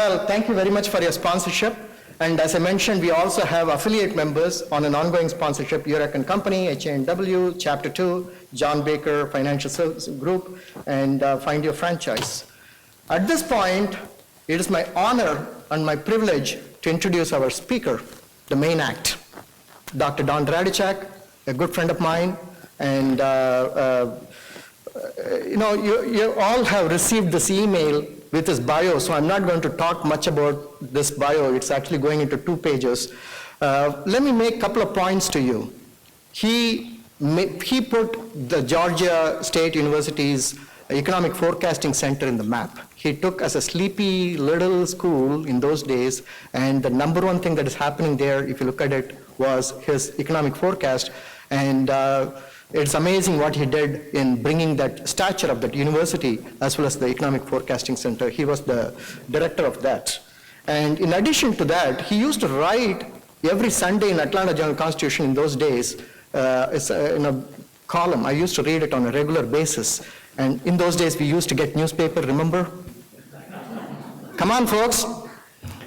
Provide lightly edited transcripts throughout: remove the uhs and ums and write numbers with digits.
Well, thank you very much for your sponsorship. And as I mentioned, we also have affiliate members on an ongoing sponsorship, Eureka & Company, H&W, Chapter 2, John Baker Financial Services Group, and Find Your Franchise. At this point, it is my honor and my privilege to introduce our speaker, the main act, Dr. Don Ratajczak, a good friend of mine, and you all have received this email with his bio, so I'm not going to talk much about this bio. It's actually going into 2 pages. Let me make a couple of points to you. He put the Georgia State University's Economic Forecasting Center in the map. He took as a sleepy little school in those days, and the number one thing that is happening there, if you look at it, was his economic forecast. And it's amazing what he did in bringing that stature of that university, as well as the Economic Forecasting Center. He was the director of that. And in addition to that, he used to write every Sunday in Atlanta Journal-Constitution in those days, in a column. I used to read it on a regular basis. And in those days, we used to get newspaper, remember? Come on, folks.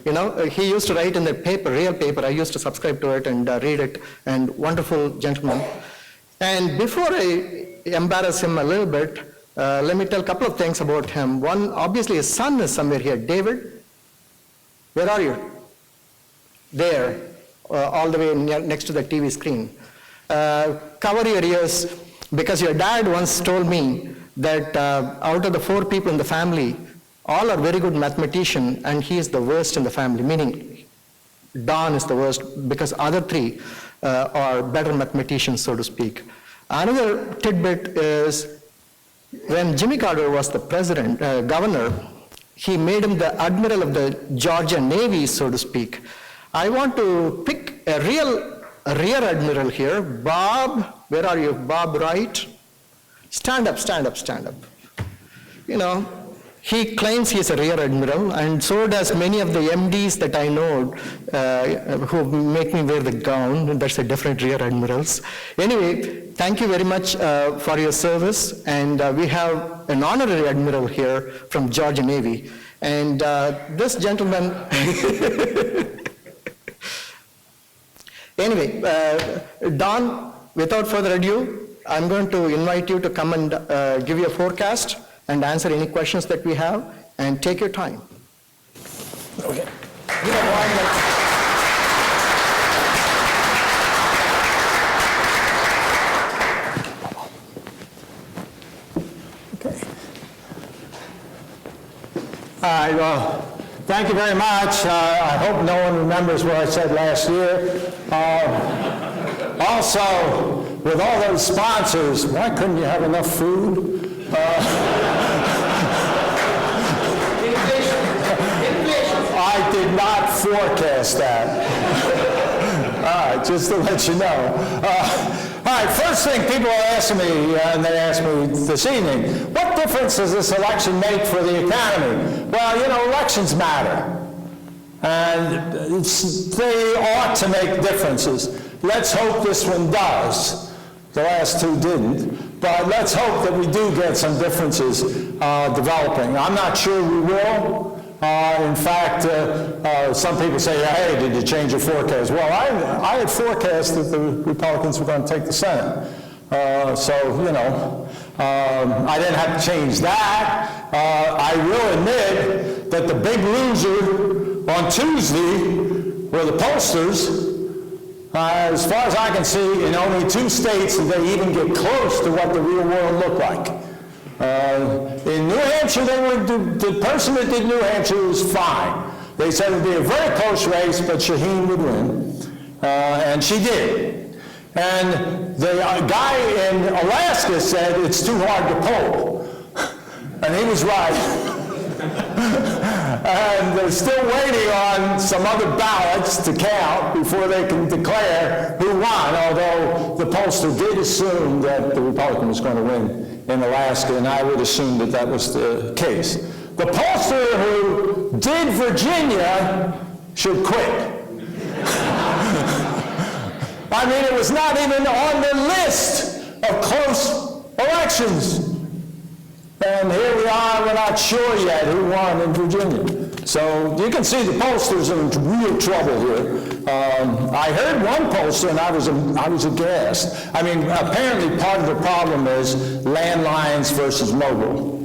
He used to write in the paper, real paper. I used to subscribe to it and read it, and wonderful gentleman. And before I embarrass him a little bit, let me tell a couple of things about him. One, obviously his son is somewhere here. David, where are you? There, all the way next to the TV screen. Cover your ears, because your dad once told me that out of the 4 people in the family, all are very good mathematicians, and he is the worst in the family, meaning Don is the worst, because other 3 are better mathematicians, so to speak. Another tidbit is, when Jimmy Carter was the governor, he made him the admiral of the Georgia Navy, so to speak. I want to pick a rear admiral here. Bob, where are you? Bob Wright? Stand up, stand up, stand up. He claims he's a rear admiral, and so does many of the MDs that I know who make me wear the gown. That's a different rear admirals. Anyway, thank you very much for your service, and we have an honorary admiral here from Georgia Navy. And this gentleman, anyway, Don, without further ado, I'm going to invite you to come and give you a forecast and answer any questions that we have, and take your time. Okay. Okay. All right, well, thank you very much. I hope no one remembers what I said last year. Also, with all those sponsors, why couldn't you have enough food? I did not forecast that. All right, just to let you know. All right, first thing people are asking me, and they asked me this evening, what difference does this election make for the economy? Well, elections matter. And they ought to make differences. Let's hope this one does. The last 2 didn't. But let's hope that we do get some differences developing. I'm not sure we will. In fact, some people say, hey, did you change your forecast? Well, I had forecast that the Republicans were going to take the Senate. I didn't have to change that. I will admit that the big loser on Tuesday were the pollsters. As far as I can see, in only 2 states did they even get close to what the real world looked like. In New Hampshire, the person that did New Hampshire was fine. They said it would be a very close race, but Shaheen would win. And she did. And the guy in Alaska said it's too hard to poll. And he was right. And they're still waiting on some other ballots to count before they can declare who won, although the pollster did assume that the Republican was going to win in Alaska, and I would assume that that was the case. The pollster who did Virginia should quit. I mean, it was not even on the list of close elections. And here we are, we're not sure yet who won in Virginia. So you can see the pollsters are in real trouble here. I heard one pollster and I was aghast. I mean, apparently part of the problem is landlines versus mobile.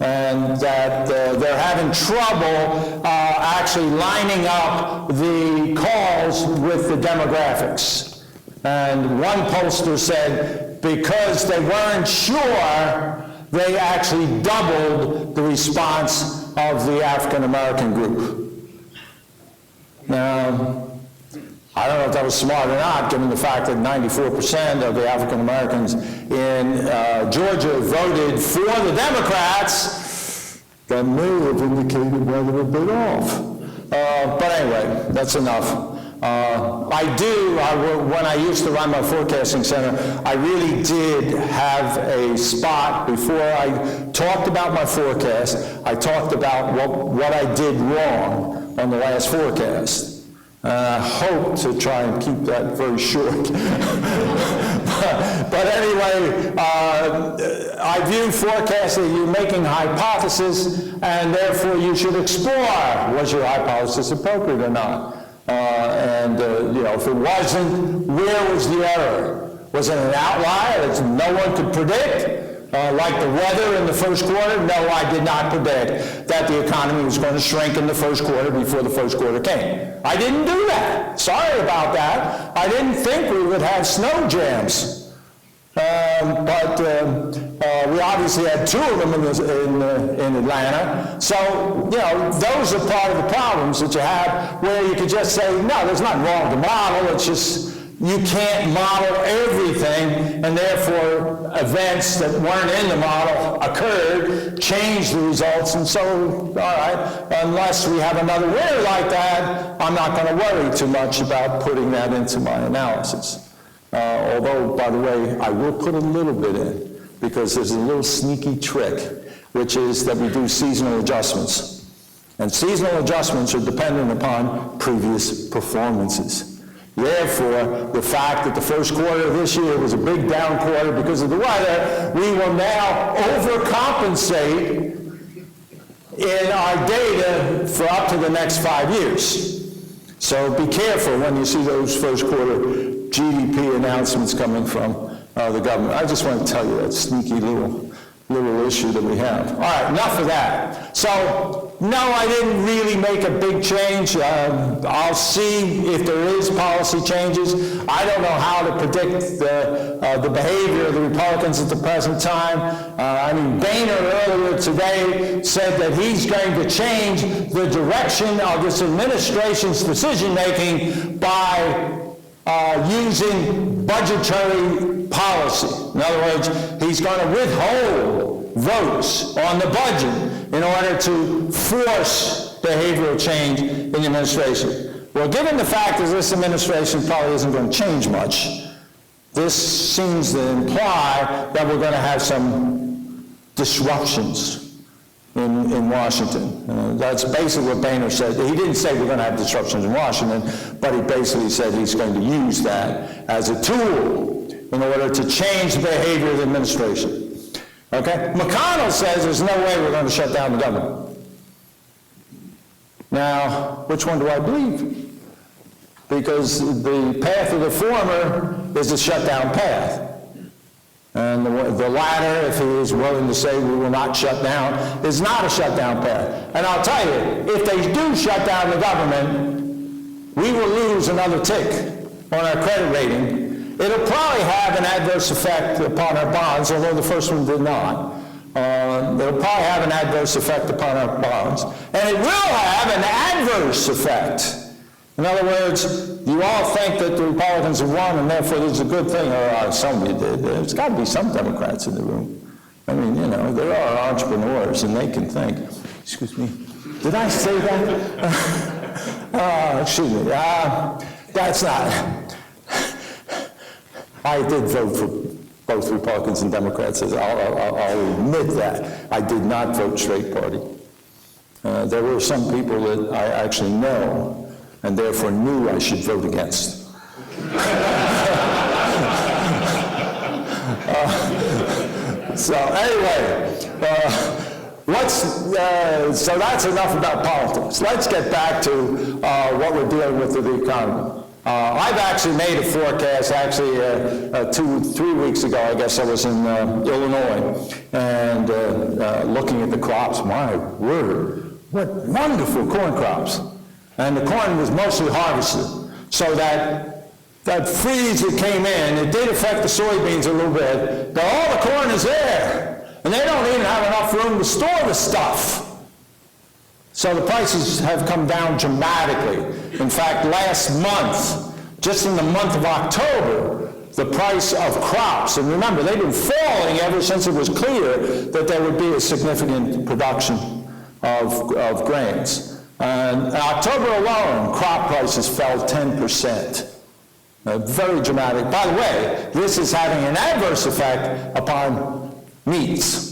And that they're having trouble actually lining up the calls with the demographics. And one pollster said because they weren't sure, they actually doubled the response of the African American group. Now, I don't know if that was smart or not, given the fact that 94% of the African Americans in Georgia voted for the Democrats. That may have indicated why they were a bit off. But anyway, that's enough. When I used to run my forecasting center, I really did have a spot before I talked about my forecast. I talked about what I did wrong on the last forecast. I hope to try and keep that very short. but anyway, I view forecasting, you're making a hypothesis, and therefore you should explore, was your hypothesis appropriate or not? If it wasn't, where was the error? Was it an outlier that no one could predict? Like the weather in the first quarter? No, I did not predict that the economy was going to shrink in the first quarter before the first quarter came. I didn't do that. Sorry about that. I didn't think we would have snow jams. But we obviously had two of them in Atlanta. So, those are part of the problems that you have where you could just say, no, there's nothing wrong with the model. It's just you can't model everything, and therefore events that weren't in the model occurred, changed the results, and so, all right, unless we have another winter like that, I'm not going to worry too much about putting that into my analysis. Although, by the way, I will put a little bit in, because there's a little sneaky trick, which is that we do seasonal adjustments. And seasonal adjustments are dependent upon previous performances. Therefore, the fact that the first quarter of this year was a big down quarter because of the weather, we will now overcompensate in our data for up to the next 5 years. So be careful when you see those first quarter GDP announcements coming from the government. I just want to tell you that sneaky little issue that we have. All right, enough of that. So, no, I didn't really make a big change. I'll see if there is policy changes. I don't know how to predict the behavior of the Republicans at the present time. Boehner earlier today said that he's going to change the direction of this administration's decision-making by using budgetary policy. In other words, he's going to withhold votes on the budget in order to force behavioral change in the administration. Well, given the fact that this administration probably isn't going to change much, this seems to imply that we're going to have some disruptions in Washington. That's basically what Boehner said. He didn't say we're going to have disruptions in Washington, but he basically said he's going to use that as a tool in order to change the behavior of the administration. Okay? McConnell says there's no way we're going to shut down the government. Now, which one do I believe? Because the path of the former is a shutdown path. And the latter, if he is willing to say we will not shut down, is not a shutdown path. And I'll tell you, if they do shut down the government, we will lose another tick on our credit rating. It'll probably have an adverse effect upon our bonds, although the first one did not. It'll probably have an adverse effect upon our bonds. And it will have an adverse effect. In other words, you all think that the Republicans have won and therefore this is a good thing, or some of you did. There's got to be some Democrats in the room. I mean, there are entrepreneurs and they can think. Excuse me, did I say that? Excuse me, that's not. I did vote for both Republicans and Democrats. I'll admit that. I did not vote straight party. There were some people that I actually know and therefore knew I should vote against. So anyway, So that's enough about politics. Let's get back to what we're dealing with the economy. I've actually made a forecast, 3 weeks ago, I guess I was in Illinois, and looking at the crops. My word, what wonderful corn crops. And the corn was mostly harvested. So that freeze that came in, it did affect the soybeans a little bit, but all the corn is there. And they don't even have enough room to store the stuff. So the prices have come down dramatically. In fact, last month, just in the month of October, the price of crops, and remember, they've been falling ever since it was clear that there would be a significant production of grains. And in October alone, crop prices fell 10%. Very dramatic. By the way, this is having an adverse effect upon meats.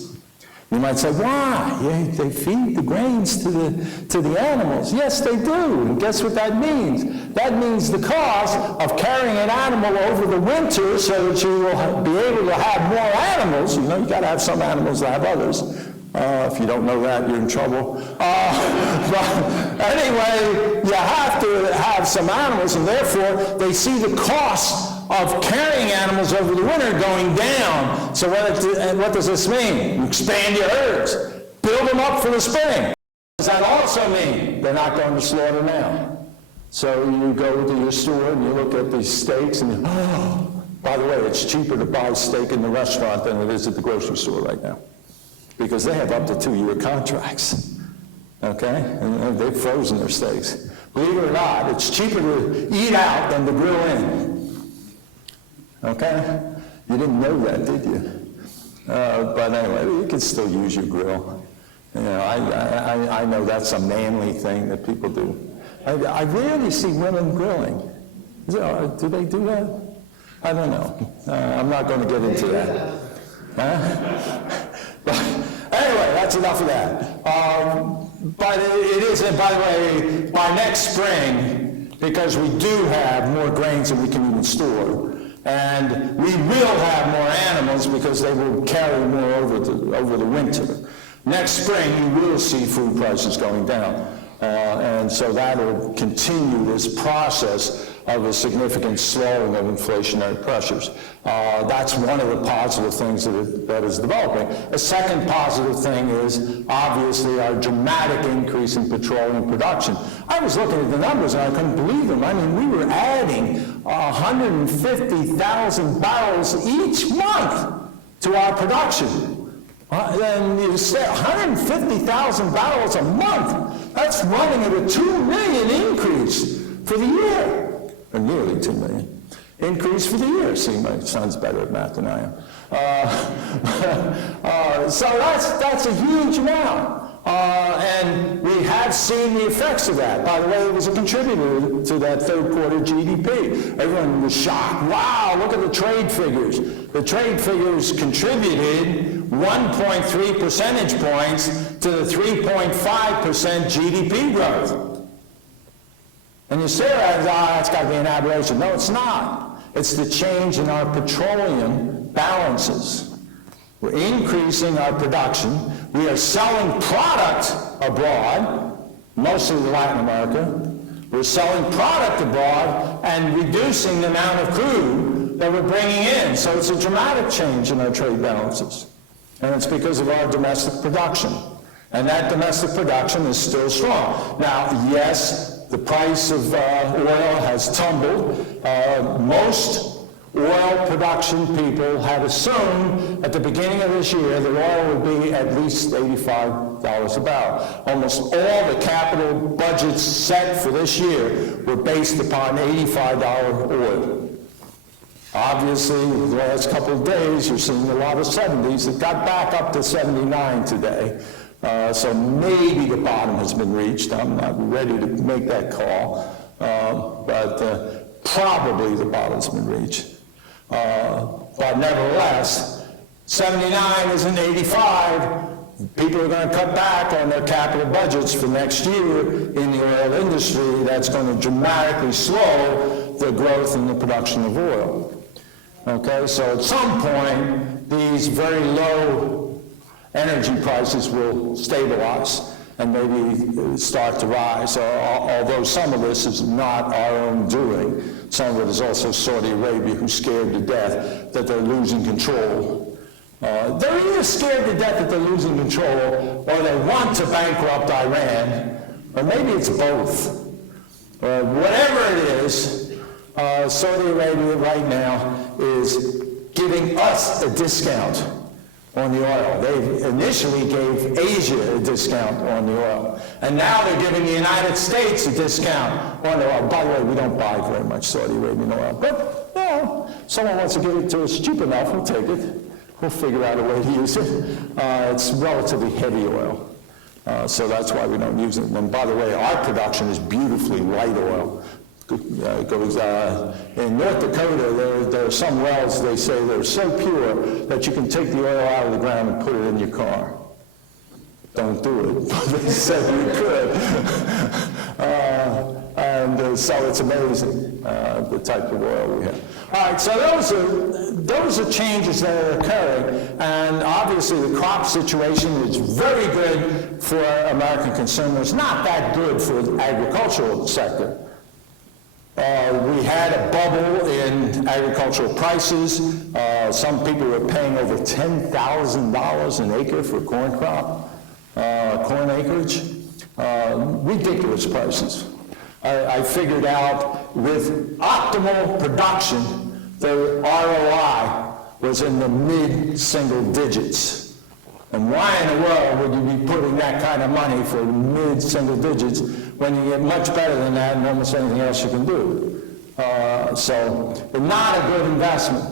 You might say, why? They feed the grains to the animals. Yes, they do. And guess what that means? That means the cost of carrying an animal over the winter so that you will be able to have more animals. You know, you got to have some animals to have others. If you don't know that, you're in trouble. But anyway, you have to have some animals, and therefore they see the cost of carrying animals over the winter going down. So what does this mean? Expand your herds. Build them up for the spring. Does that also mean they're not going to slaughter now? So you go to your store and you look at these steaks and by the way, it's cheaper to buy steak in the restaurant than it is at the grocery store right now, because they have up to 2-year contracts, okay? And they've frozen their steaks. Believe it or not, it's cheaper to eat out than to grill in. Okay? You didn't know that, did you? But anyway, you can still use your grill. You know, I know that's a manly thing that people do. I rarely see women grilling. Do they do that? I don't know. I'm not going to get into that. But anyway, that's enough of that. But it is, and by the way, by next spring, because we do have more grains than we can even store, and we will have more animals because they will carry more over the winter. Next spring, you will see food prices going down. And so that will continue this process of a significant slowing of inflationary pressures. That's one of the positive things that is developing. A second positive thing is obviously our dramatic increase in petroleum production. I was looking at the numbers and I couldn't believe them. I mean, we were adding 150,000 barrels each month to our production. Then you say 150,000 barrels a month. That's running at a 2 million increase for the year. Or nearly 2 million. Increase for the year. See, my son's better at math than I am. So that's a huge amount. And we have seen the effects of that. By the way, it was a contributor to that third quarter GDP. Everyone was shocked. Wow, look at the trade figures. The trade figures contributed 1.3 percentage points to the 3.5% GDP growth. And you say, that's got to be an aberration. No, it's not. It's the change in our petroleum balances. We're increasing our production. We are selling product abroad, mostly Latin America. We're selling product abroad and reducing the amount of crude that we're bringing in. So it's a dramatic change in our trade balances. And it's because of our domestic production. And that domestic production is still strong. Now, yes, the price of oil has tumbled. Most oil production people had assumed at the beginning of this year that oil would be at least $85 a barrel. Almost all the capital budgets set for this year were based upon $85 oil. Obviously, the last couple of days, you're seeing a lot of 70s. It got back up to 79 today. So maybe the bottom has been reached. I'm not ready to make that call, but probably the bottom's been reached. But nevertheless, 79 isn't 85. People are going to cut back on their capital budgets for next year in the oil industry. That's going to dramatically slow the growth in the production of oil. Okay, so at some point, these very low energy prices will stabilize and maybe start to rise, although some of this is not our own doing. Some of it is also Saudi Arabia, who's scared to death that they're losing control. They're either scared to death that they're losing control, or they want to bankrupt Iran, or maybe it's both. Whatever it is, Saudi Arabia right now is giving us a discount on the oil. They initially gave Asia a discount on the oil, and now they're giving the United States a discount on the oil. By the way, we don't buy very much Saudi Arabian oil, but someone wants to give it to us cheap enough, we'll take it. We'll figure out a way to use it. It's relatively heavy oil, so that's why we don't use it. And by the way, our production is beautifully light oil. It goes, in North Dakota, there are some wells, they say, they're so pure that you can take the oil out of the ground and put it in your car. Don't do it, but they said you could. So it's amazing, the type of oil we have. All right, so those are changes that are occurring, and obviously the crop situation is very good for American consumers, not that good for the agricultural sector. We had a bubble in agricultural prices. Some people were paying over $10,000 an acre for corn crop, corn acreage. Ridiculous prices. I figured out with optimal production, the ROI was in the mid-single digits. And why in the world would you be putting that kind of money for mid-single digits when you get much better than that and almost anything else you can do? So, not a good investment.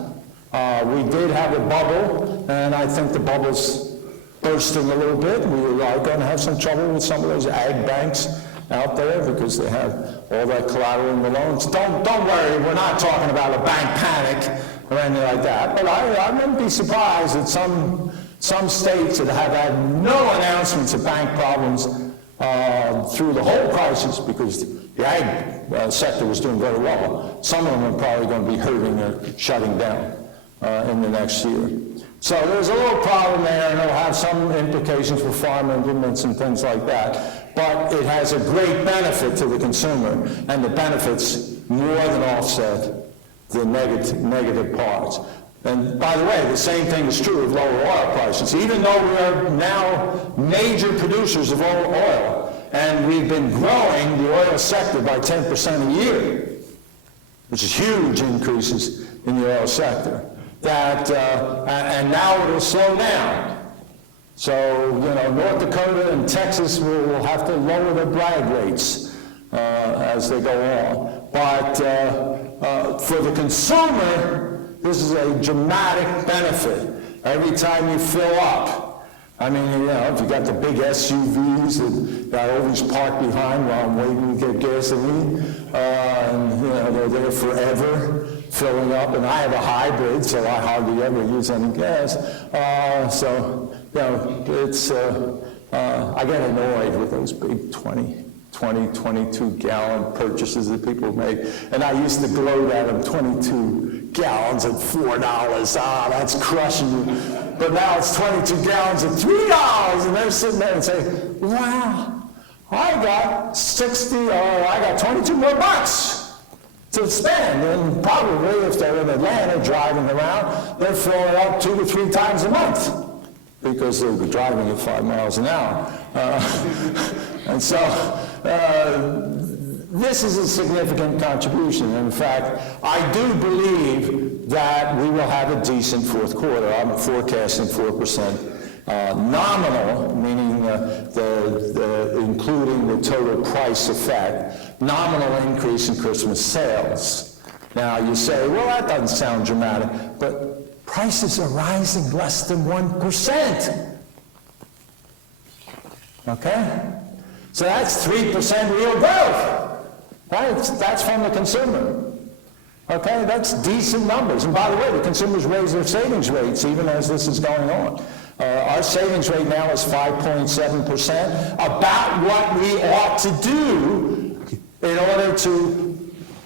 We did have a bubble, and I think the bubble's bursting a little bit. We are going to have some trouble with some of those ag banks out there because they have all that collateral in the loans. Don't worry, we're not talking about a bank panic or anything like that. But I wouldn't be surprised that some states that have had no announcements of bank problems through the whole crisis, because the ag sector was doing very well. Some of them are probably going to be hurting or shutting down in the next year. So there's a little problem there, and it'll have some implications for farm implements and things like that. But it has a great benefit to the consumer, and the benefits more than offset the negative parts. And by the way, the same thing is true of lower oil prices. Even though we are now major producers of oil, and we've been growing the oil sector by 10% a year, which is huge increases in the oil sector, and now it'll slow down. So, North Dakota and Texas will have to lower their brag rates as they go on. But for the consumer, this is a dramatic benefit. Every time you fill up, I mean, if you got the big SUVs that I always park behind while I'm waiting to get gasoline, and they're there forever filling up, and I have a hybrid, so I hardly ever use any gas. It's I get annoyed with those big 22-gallon purchases that people make. And I used to gloat at them, 22 gallons at $4. That's crushing you. But now it's 22 gallons at $3, and they're sitting there and saying, wow, I got 22 more bucks to spend. And probably if they're in Atlanta driving around, they're filling up 2 to 3 times a month, because they'll be driving at 5 miles an hour. And so this is a significant contribution. In fact, I do believe that we will have a decent fourth quarter. I'm forecasting 4% nominal, meaning including the total price effect, nominal increase in Christmas sales. Now you say, well, that doesn't sound dramatic, but prices are rising less than 1%. Okay? So that's 3% real growth, right? That's from the consumer. Okay, that's decent numbers. And by the way, the consumers raise their savings rates even as this is going on. Our savings rate now is 5.7%, about what we ought to do in order to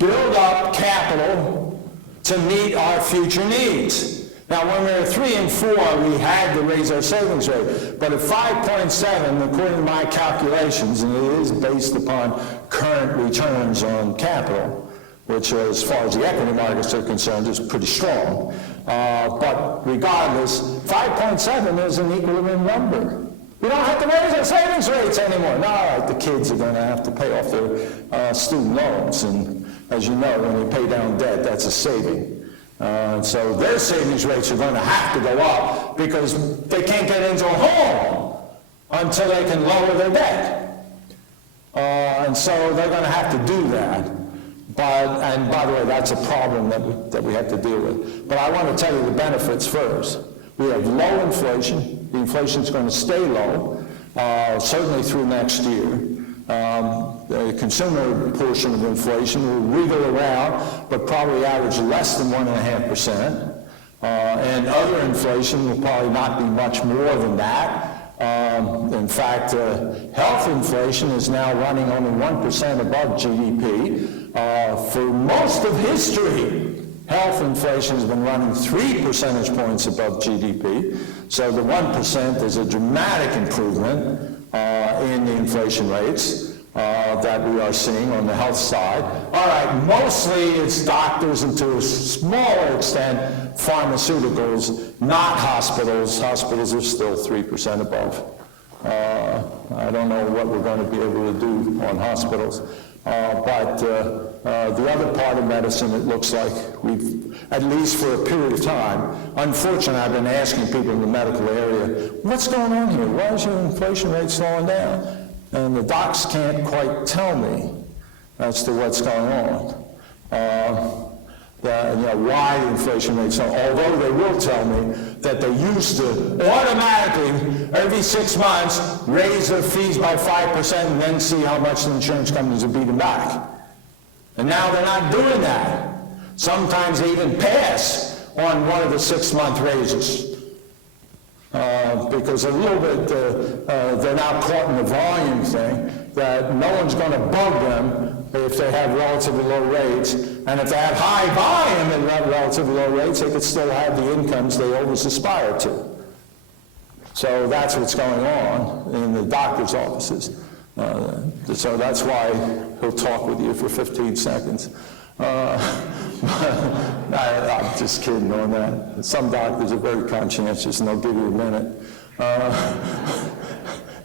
build up capital to meet our future needs. Now, when we were 3 and 4, we had to raise our savings rate. But at 5.7, according to my calculations, and it is based upon current returns on capital, which, as far as the equity markets are concerned, is pretty strong. But regardless, 5.7 is an equilibrium number. We don't have to raise our savings rates anymore. No, the kids are going to have to pay off their student loans. And as you know, when you pay down debt, that's a saving. So their savings rates are going to have to go up because they can't get into a home until they can lower their debt. And so they're going to have to do that. And by the way, that's a problem that we have to deal with. But I want to tell you the benefits first. We have low inflation. The inflation is going to stay low, certainly through next year. The consumer portion of inflation will wiggle around, but probably average less than 1.5%. And other inflation will probably not be much more than that. In fact, health inflation is now running only 1% above GDP. For most of history, health inflation has been running 3 percentage points above GDP. So the 1% is a dramatic improvement in the inflation rates that we are seeing on the health side. All right, mostly it's doctors and to a smaller extent pharmaceuticals, not hospitals. Hospitals are still 3% above. I don't know what we're going to be able to do on hospitals. But the other part of medicine, it looks like we've, at least for a period of time, unfortunately, I've been asking people in the medical area, what's going on here? Why is your inflation rate slowing down? And the docs can't quite tell me as to what's going on. Why the inflation rate so, although they will tell me that they used to automatically, every 6 months, raise their fees by 5% and then see how much the insurance companies would beat them back. And now they're not doing that. Sometimes they even pass on one of the 6-month raises. Because a little bit, they're now caught in the volume thing, that no one's going to bug them if they have relatively low rates. And if they have high volume and relatively low rates, they could still have the incomes they always aspire to. So that's what's going on in the doctor's offices. So that's why he'll talk with you for 15 seconds. I'm just kidding on that. Some doctors are very conscientious and they'll give you a minute.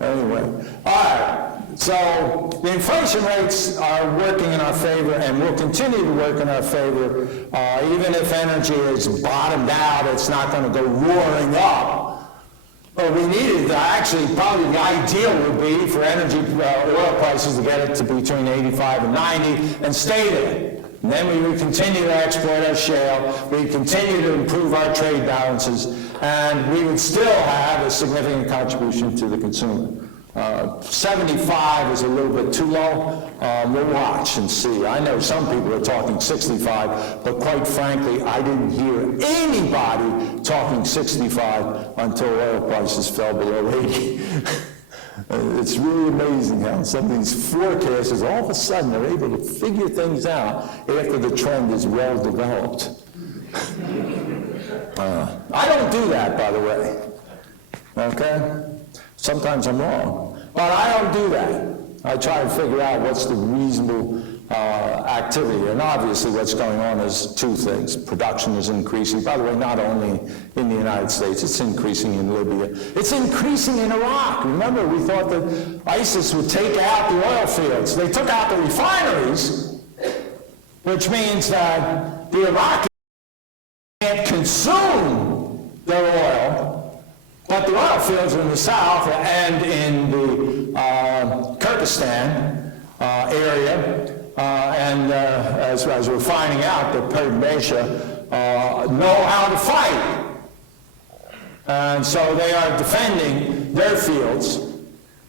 Anyway, all right. So the inflation rates are working in our favor and will continue to work in our favor. Even if energy is bottomed out, it's not going to go roaring up. But we needed, actually, probably the ideal would be for energy oil prices to get it to between 85 and 90 and stay there. And then we would continue to export our shale, we would continue to improve our trade balances, and we would still have a significant contribution to the consumer. 75 is a little bit too low. We'll watch and see. I know some people are talking 65, but quite frankly, I didn't hear anybody talking 65 until oil prices fell below 80. It's really amazing how some of these forecasters all of a sudden are able to figure things out after the trend is well developed. I don't do that, by the way. Okay? Sometimes I'm wrong. But I don't do that. I try to figure out what's the reasonable activity. And obviously what's going on is two things. Production is increasing. By the way, not only in the United States, it's increasing in Libya. It's increasing in Iraq. Remember, we thought that ISIS would take out the oil fields. They took out the refineries, which means that the Iraqis can't consume their oil, but the oil fields are in the south and in the Kyrgyzstan area. As we're finding out, the Persia know how to fight. And so they are defending their fields.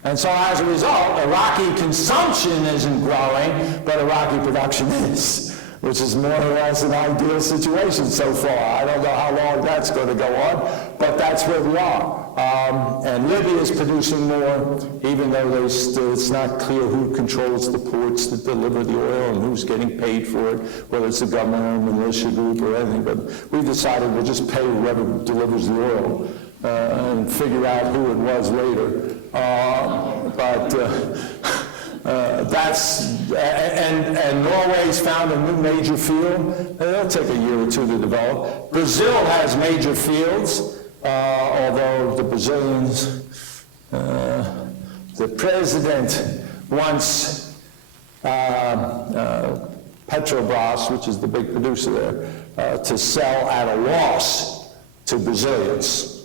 And so as a result, Iraqi consumption isn't growing, but Iraqi production is, which is more or less an ideal situation so far. I don't know how long that's going to go on, but that's where we are. And Libya is producing more, even though it's not clear who controls the ports that deliver the oil and who's getting paid for it, whether it's the government or militia group or anything. But we decided we'll just pay whoever delivers the oil and figure out who it was later. And Norway's found a new major field. It'll take a year or two to develop. Brazil has major fields. Although the Brazilians, the president wants Petrobras, which is the big producer there, to sell at a loss to Brazilians.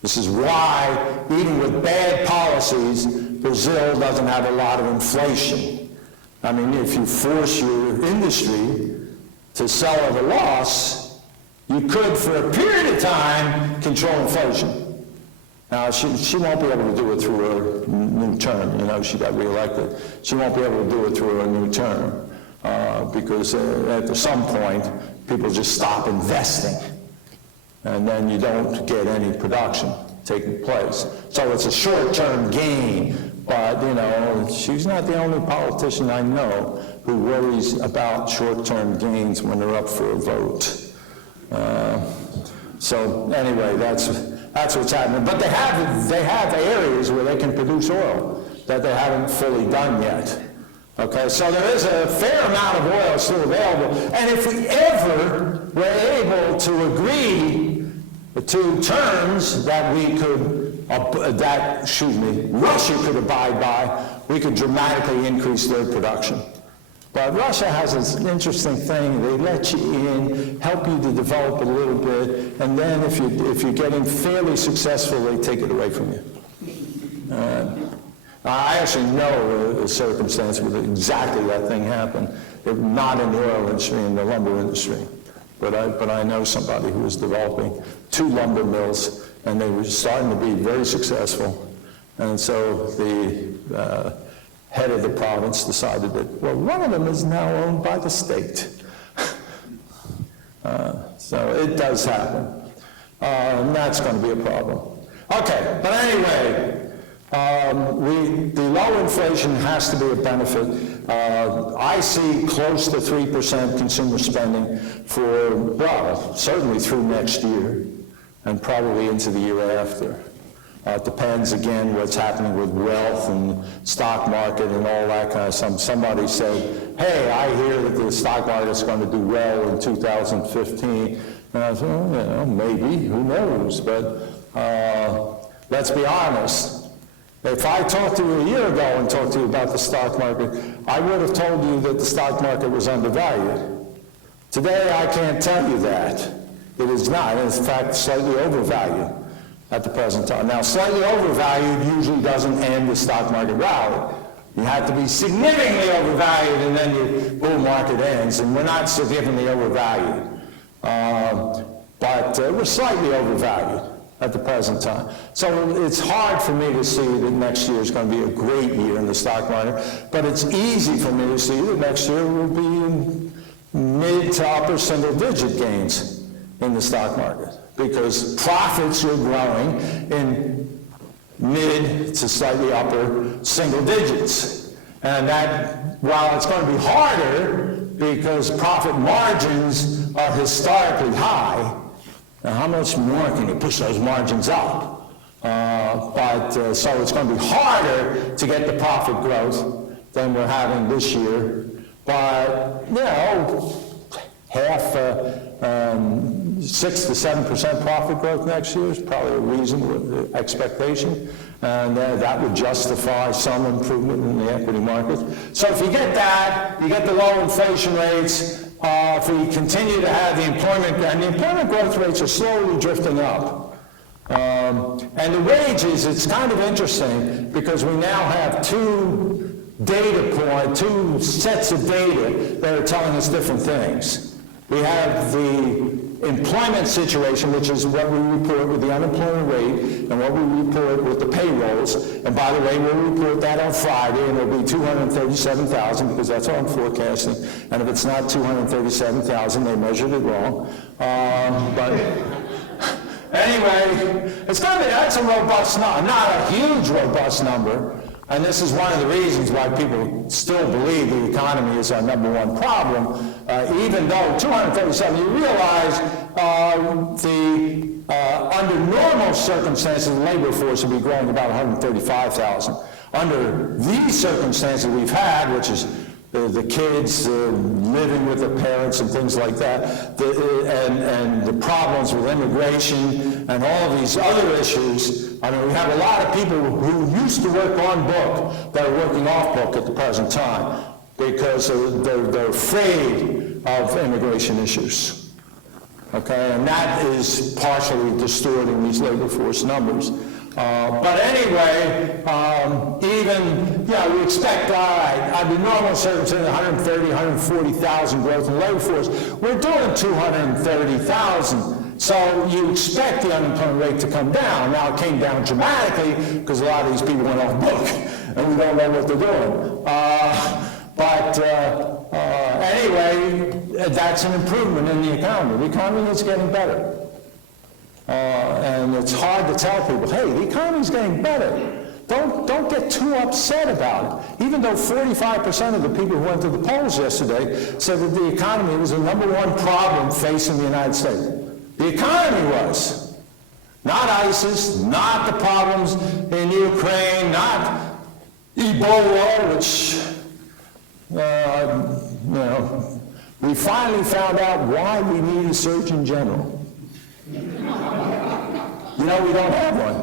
This is why, even with bad policies, Brazil doesn't have a lot of inflation. I mean, if you force your industry to sell at a loss, you could, for a period of time, control inflation. Now, she won't be able to do it through her new term. You know, she got reelected. She won't be able to do it through her new term because at some point, people just stop investing. And then you don't get any production taking place. So it's a short-term gain. But, you know, she's not the only politician I know who worries about short-term gains when they're up for a vote. So anyway, that's what's happening. But they have areas where they can produce oil that they haven't fully done yet. Okay, so there is a fair amount of oil still available. And if we ever were able to agree to terms that we could, Russia could abide by, we could dramatically increase their production. But Russia has this interesting thing. They let you in, help you to develop a little bit, and then if you're getting fairly successful, they take it away from you. I actually know a circumstance where exactly that thing happened. Not in the oil industry, in the lumber industry. But I know somebody who was developing 2 lumber mills, and they were starting to be very successful. And so the head of the province decided that, well, one of them is now owned by the state. So it does happen. And that's going to be a problem. Okay, but anyway, the low inflation has to be a benefit. I see close to 3% consumer spending for, well, certainly through next year and probably into the year after. It depends, again, what's happening with wealth and stock market and all that kind of stuff. Somebody said, hey, I hear that the stock market's going to do well in 2015. And I said, well, you know, maybe, who knows? But let's be honest. If I talked to you a year ago and talked to you about the stock market, I would have told you that the stock market was undervalued. Today, I can't tell you that. It is not. In fact, slightly overvalued at the present time. Now, slightly overvalued usually doesn't end the stock market rally. You have to be significantly overvalued, and then your bull market ends, and we're not significantly overvalued. But we're slightly overvalued at the present time. So it's hard for me to see that next year is going to be a great year in the stock market, but it's easy for me to see that next year will be in mid to upper single-digit gains in the stock market, because profits are growing in mid to slightly upper single digits. And that, while it's going to be harder because profit margins are historically high, now how much more can you push those margins up? So it's going to be harder to get the profit growth than we're having this year. But, you know, 6 to 7% profit growth next year is probably a reasonable expectation, and that would justify some improvement in the equity markets. So if you get that, you get the low inflation rates, if we continue to have the employment, and the employment growth rates are slowly drifting up. And the wages, it's kind of interesting, because we now have two sets of data that are telling us different things. We have the employment situation, which is what we report with the unemployment rate and what we report with the payrolls. And by the way, we'll report that on Friday, and it'll be 237,000 because that's what I'm forecasting. And if it's not 237,000, they measured it wrong. But anyway, that's that's a robust number, not a huge robust number. And this is one of the reasons why people still believe the economy is our number one problem, even though 237, you realize under normal circumstances, the labor force would be growing about 135,000. Under these circumstances we've had, which is the kids living with their parents and things like that, and the problems with immigration and all of these other issues. I mean, we have a lot of people who used to work on book that are working off book at the present time because they're afraid of immigration issues. Okay, and that is partially distorting these labor force numbers. But anyway, we expect, under normal circumstances, 130, 140,000 growth in labor force. We're doing 230,000. So you expect the unemployment rate to come down. Now it came down dramatically because a lot of these people went off book and we don't know what they're doing. Anyway, that's an improvement in the economy. The economy is getting better. And it's hard to tell people, hey, the economy's getting better. Don't get too upset about it. Even though 45% of the people who went to the polls yesterday said that the economy was the number one problem facing the United States. The economy was. Not ISIS, not the problems in Ukraine, not Ebola, which, we finally found out why we need a Surgeon General. We don't have one.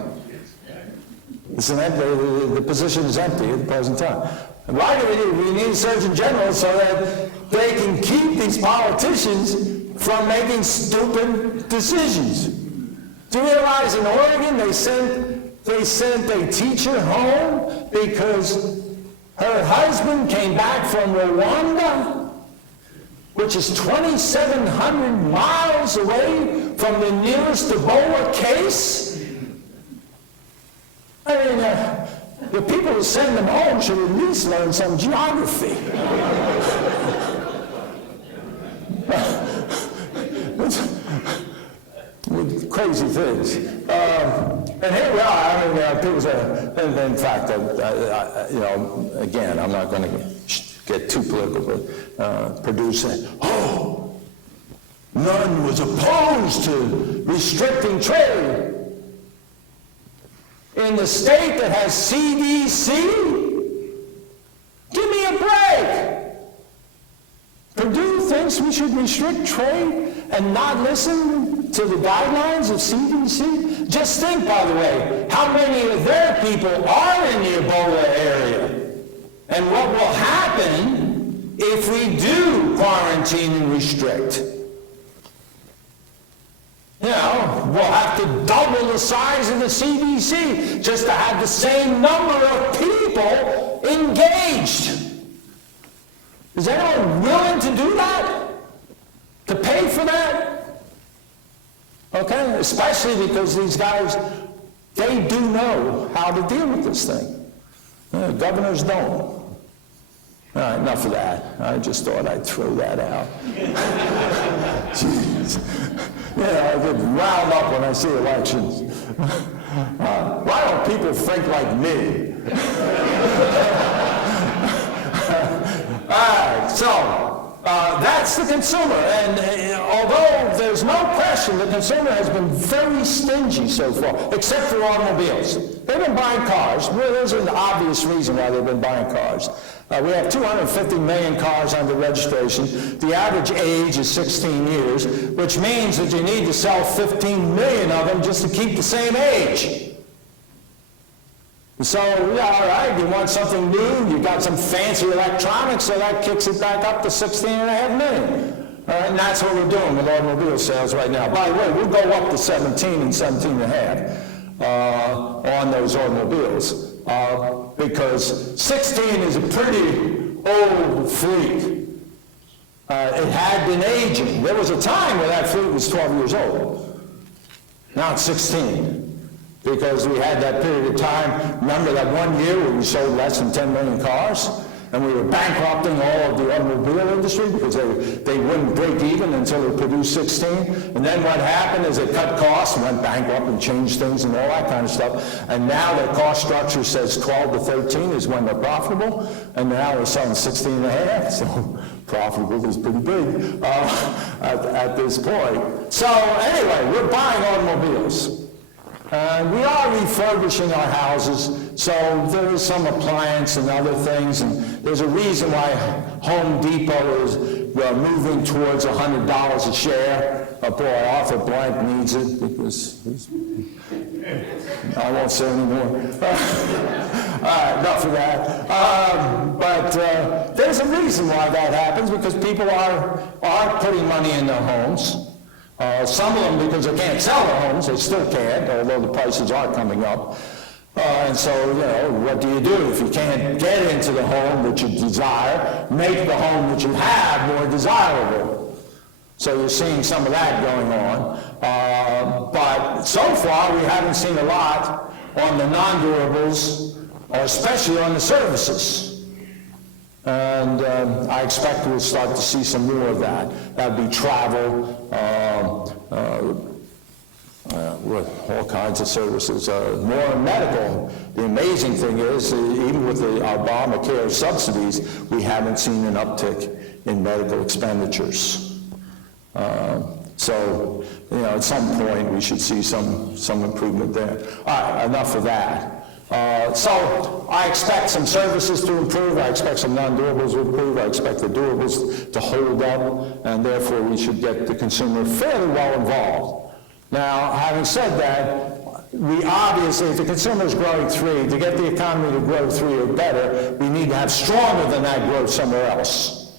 The position is empty at the present time. Why do we need a Surgeon General? So that they can keep these politicians from making stupid decisions. Do you realize in Oregon they sent a teacher home because her husband came back from Rwanda, which is 2,700 miles away from the nearest Ebola case? I mean, the people who send them home should at least learn some geography. With crazy things. And here we are. I mean, people say, in fact, again, I'm not going to get too political, but Purdue said, none was opposed to restricting trade. In the state that has CDC? Give me a break. Purdue thinks we should restrict trade and not listen to the guidelines of CDC? Just think, by the way, how many of their people are in the Ebola area? And what will happen if we do quarantine and restrict? We'll have to double the size of the CDC just to have the same number of people engaged. Is anyone willing to do that? To pay for that? Okay? Especially because these guys, they do know how to deal with this thing. Governors don't. All right, enough of that. I just thought I'd throw that out. Jeez. I get wound up when I see elections. Why don't people think like me? All right, so that's the consumer. And although there's no question the consumer has been very stingy so far, except for automobiles. They've been buying cars. Well, there's an obvious reason why they've been buying cars. We have 250 million cars under registration. The average age is 16 years, which means that you need to sell 15 million of them just to keep the same age. So, all right, you want something new, you got some fancy electronics, so that kicks it back up to 16.5 million. All right, and that's what we're doing with automobile sales right now. By the way, we'll go up to 17 and 17.5 on those automobiles. Because 16 is a pretty old fleet. It had been aging. There was a time where that fleet was 12 years old. Now it's 16. Because we had that period of time, remember that one year where we sold less than 10 million cars? and we were bankrupting all of the automobile industry because they wouldn't break even until they produced 16. And then what happened is they cut costs and went bankrupt and changed things and all that kind of stuff. And now their cost structure says 12 to 13 is when they're profitable, and now they're selling 16 and a half. So profitable is pretty big at this point. So anyway, we're buying automobiles. We are refurbishing our houses, so there is some appliance and other things, and there's a reason why Home Depot is moving towards $100 a share. Boy, Arthur Blank needs it because I won't say anymore. All right, enough of that. But there's a reason why that happens, because people are putting money in their homes. Some of them, because they can't sell their homes, they still can't, although the prices are coming up. And so, what do? If you can't get into the home that you desire, make the home that you have more desirable. So you're seeing some of that going on. But so far, we haven't seen a lot on the non-durables, or especially on the services. And I expect we'll start to see some more of that. That would be travel, with all kinds of services, more medical. The amazing thing is, even with the Obamacare subsidies, we haven't seen an uptick in medical expenditures. So, at some point, we should see some improvement there. All right, enough of that. So I expect some services to improve, I expect some non-durables to improve, I expect the durables to hold up, and therefore we should get the consumer fairly well involved. Now, having said that, we obviously, if the consumer is growing 3, to get the economy to grow 3 or better, we need to have stronger than that growth somewhere else.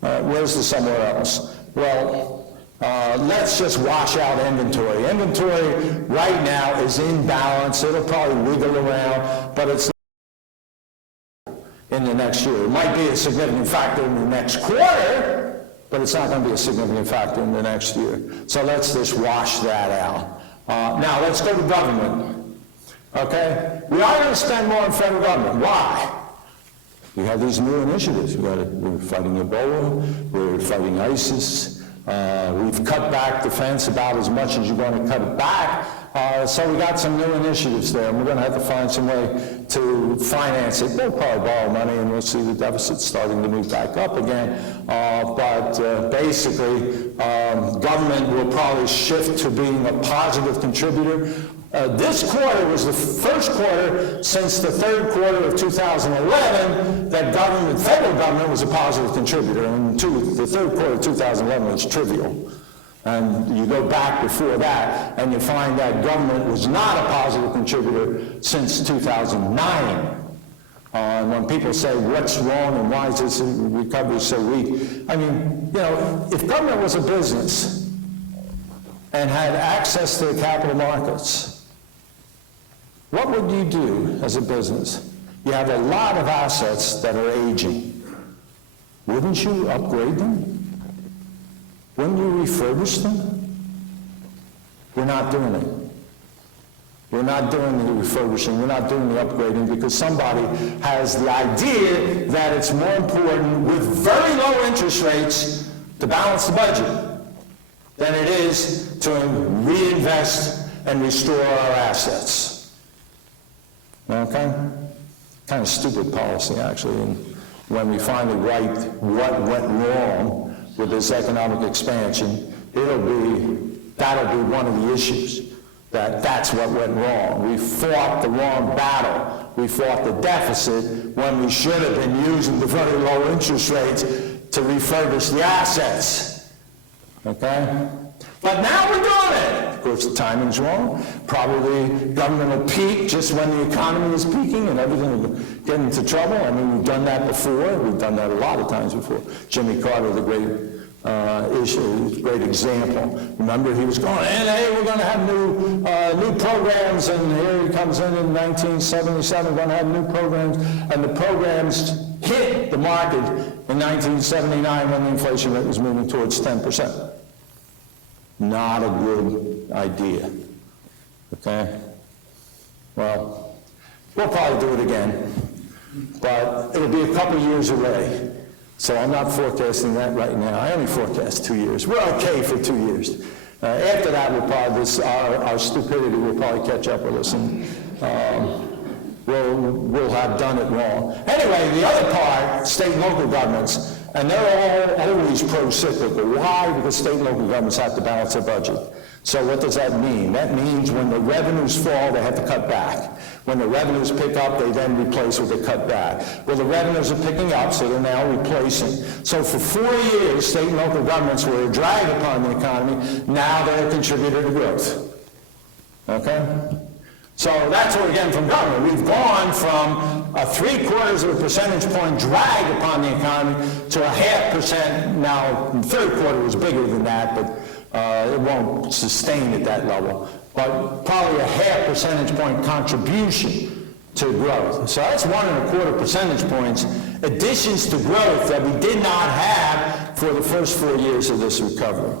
Where's the somewhere else? Well, let's just wash out inventory. Inventory right now is in balance. It'll probably wiggle around, but it's in the next year. It might be a significant factor in the next quarter, but it's not going to be a significant factor in the next year. So let's just wash that out. Now let's go to government. Okay? We are going to spend more on federal government. Why? We have these new initiatives. We're fighting Ebola. We're fighting ISIS. We've cut back defense about as much as you're going to cut it back. So we got some new initiatives there, and we're going to have to find some way to finance it. They'll probably borrow money, and we'll see the deficit starting to move back up again. But basically, government will probably shift to being a positive contributor. This quarter was the first quarter since the third quarter of 2011 that federal government was a positive contributor, and the third quarter of 2011 was trivial. And you go back before that, and you find that government was not a positive contributor since 2009. And when people say, what's wrong and why is this recovery so weak? I mean, if government was a business and had access to the capital markets, what would you do as a business? You have a lot of assets that are aging. Wouldn't you upgrade them? Wouldn't you refurbish them? We're not doing it. We're not doing the refurbishing. We're not doing the upgrading because somebody has the idea that it's more important with very low interest rates to balance the budget than it is to reinvest and restore our assets. Okay? Kind of stupid policy, actually. And when we finally write what went wrong with this economic expansion, that'll be one of the issues. That's what went wrong. We fought the wrong battle. We fought the deficit when we should have been using the very low interest rates to refurbish the assets. Okay? But now we're doing it. Of course, the timing's wrong. Probably government will peak just when the economy is peaking and everything will get into trouble. I mean, we've done that before. We've done that a lot of times before. Jimmy Carter, the great example. Remember, he was going, hey, we're going to have new programs, and here he comes in 1977, going to have new programs, and the programs hit the market in 1979 when the inflation rate was moving towards 10%. Not a good idea, okay? Well, we'll probably do it again. but it'll be a couple years away. So I'm not forecasting that right now. I only forecast 2 years. We're okay for 2 years. After that, we'll probably, our stupidity will probably catch up with us, and we'll have done it wrong. Anyway, the other part, state and local governments, and they're all always pro-cyclical. Why? Because state and local governments have to balance their budget. So what does that mean? That means when the revenues fall, they have to cut back. When the revenues pick up, they then replace what they cut back. Well, the revenues are picking up, so they're now replacing. So for 4 years, state and local governments were a drag upon the economy. Now they're a contributor to growth. Okay? So that's what we're getting from government. We've gone from a 0.75 percentage point drag upon the economy to a 0.5%. Now, the third quarter was bigger than that, but it won't sustain at that level. But probably a 0.5 percentage point contribution to growth. So that's 1.25 percentage points, additions to growth that we did not have for the first 4 years of this recovery.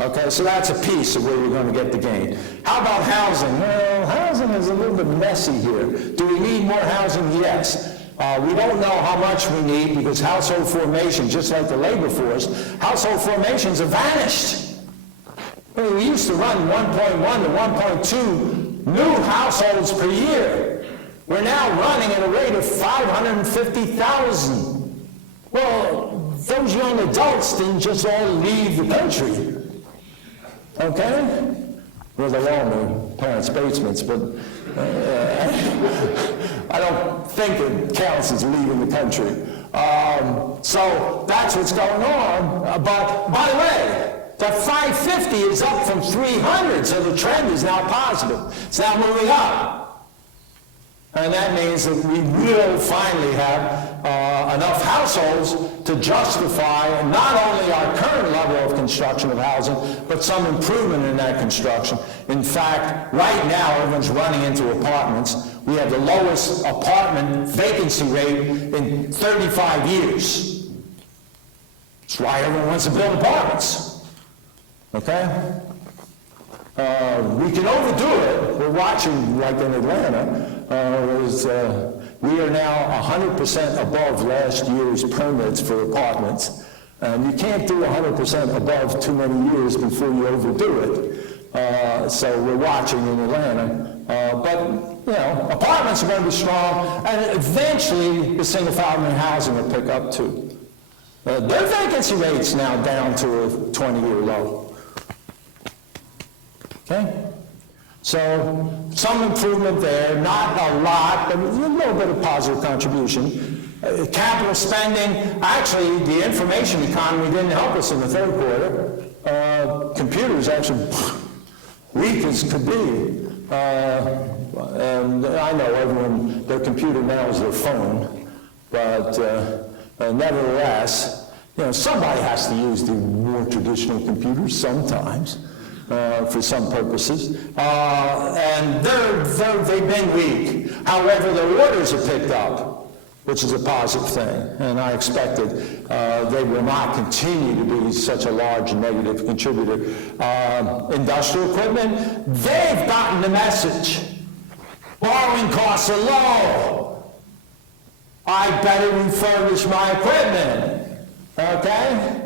Okay, so that's a piece of where you're going to get the gain. How about housing? Well, housing is a little bit messy here. Do we need more housing? Yes. We don't know how much we need because household formation, just like the labor force, household formations have vanished. I mean, we used to run 1.1 to 1.2 new households per year. We're now running at a rate of 550,000. Well, those young adults didn't just all leave the country. Okay? Well, they're all in their parents' basements, but I don't think it counts as leaving the country. So that's what's going on. But, by the way, that 550 is up from 300, so the trend is now positive. It's now moving up. And that means that we will finally have enough households to justify not only our current level of construction of housing, but some improvement in that construction. In fact, right now, everyone's running into apartments. We have the lowest apartment vacancy rate in 35 years. That's why everyone wants to build apartments. Okay? We can overdo it. We're watching, like in Atlanta, we are now 100% above last year's permits for apartments. And you can't do 100% above too many years before you overdo it. So we're watching in Atlanta. But, you know, apartments are going to be strong, and eventually the single-family housing will pick up too. Their vacancy rate's now down to a 20-year low. Okay? So, some improvement there, not a lot, but a little bit of positive contribution. Capital spending, actually, the information economy didn't help us in the third quarter. Computers actually weak as could be. And I know everyone, their computer now is their phone, but nevertheless, you know, somebody has to use the more traditional computers sometimes. For some purposes, and they've been weak. However, the orders have picked up, which is a positive thing, and I expected they will not continue to be such a large negative contributor. Industrial equipment, they've gotten the message. Borrowing costs are low. I better refurbish my equipment. Okay?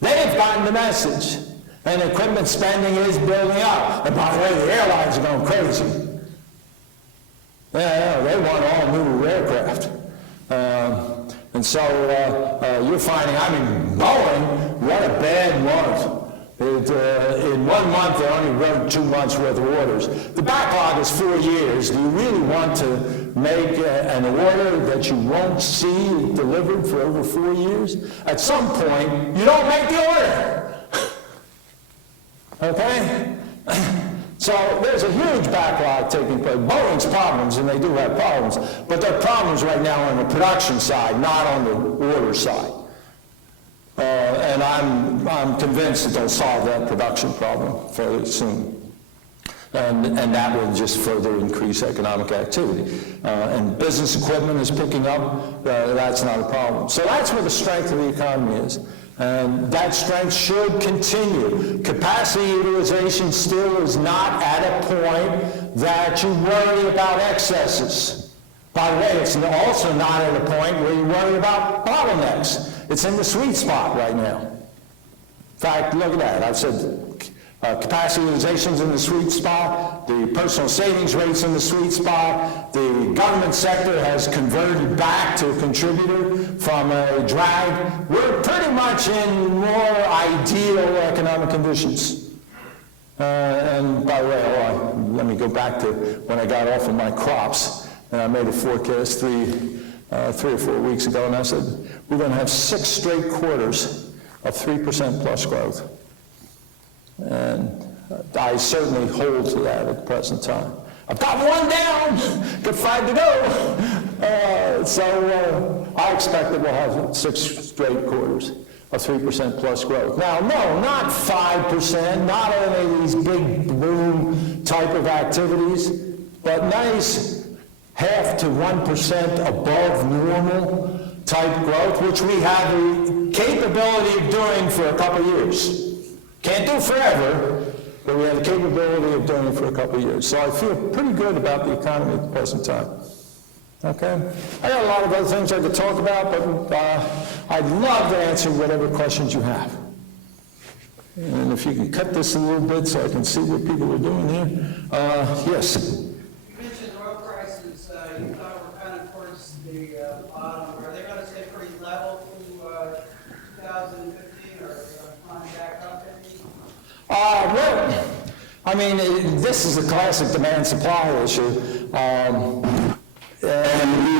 They've gotten the message. And equipment spending is building up. And by the way, the airlines are going crazy. Yeah, they want all new aircraft. And so you're finding, I mean, Boeing, what a bad month. In 1 month, they only wrote 2 months worth of orders. The backlog is 4 years. Do you really want to make an order that you won't see delivered for over 4 years? At some point, you don't make the order. Okay? So there's a huge backlog taking place. Boeing's problems, and they do have problems, but their problems right now are on the production side, not on the order side. And I'm convinced that they'll solve that production problem fairly soon. And that will just further increase economic activity. And business equipment is picking up. That's not a problem. So that's where the strength of the economy is. And that strength should continue. Capacity utilization still is not at a point that you worry about excesses. By the way, it's also not at a point where you worry about bottlenecks. It's in the sweet spot right now. In fact, look at that. I've said capacity utilization's in the sweet spot, the personal savings rate's in the sweet spot, the government sector has converted back to a contributor from a drag. We're pretty much in more ideal economic conditions. And by the way, let me go back to when I got off of my crops, and I made a forecast three or 4 weeks ago, and I said, we're going to have 6 straight quarters of 3% plus growth. And I certainly hold to that at the present time. I've got 1 down, got 5 to go. So I expect that we'll have 6 straight quarters of 3% plus growth. Now, no, not 5%, not any of these big boom type of activities, but nice 0.5 to 1% above normal type growth, which we have the capability of doing for a couple years. Can't do forever, but we have the capability of doing it for a couple of years. So I feel pretty good about the economy at the present time. Okay? I got a lot of other things I could talk about, but I'd love to answer whatever questions you have. And if you can cut this a little bit so I can see what people are doing here. Yes? You mentioned oil prices, you thought were kind of towards the bottom. Are they going to stay pretty level to 2015 or climb back up any? Well, I mean, this is a classic demand-supply issue. And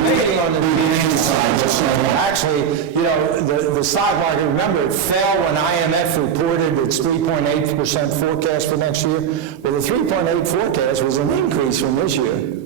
waiting on the demand side, just actually, you know, the stock market, remember, it fell when IMF reported its 3.8% forecast for next year. Well, the 3.8 forecast was an increase from this year.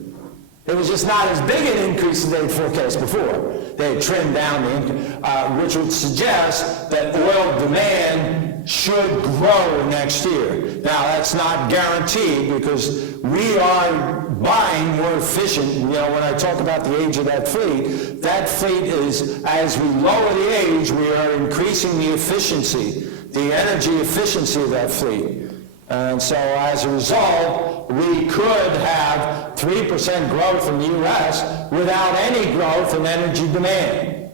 It was just not as big an increase as they'd forecast before. They had trimmed down the increase, which would suggest that oil demand should grow next year. Now, that's not guaranteed because we are buying more efficient. You know, when I talk about the age of that fleet is, as we lower the age, we are increasing the efficiency, the energy efficiency of that fleet. And so as a result, we could have 3% growth in the U.S. without any growth in energy demand.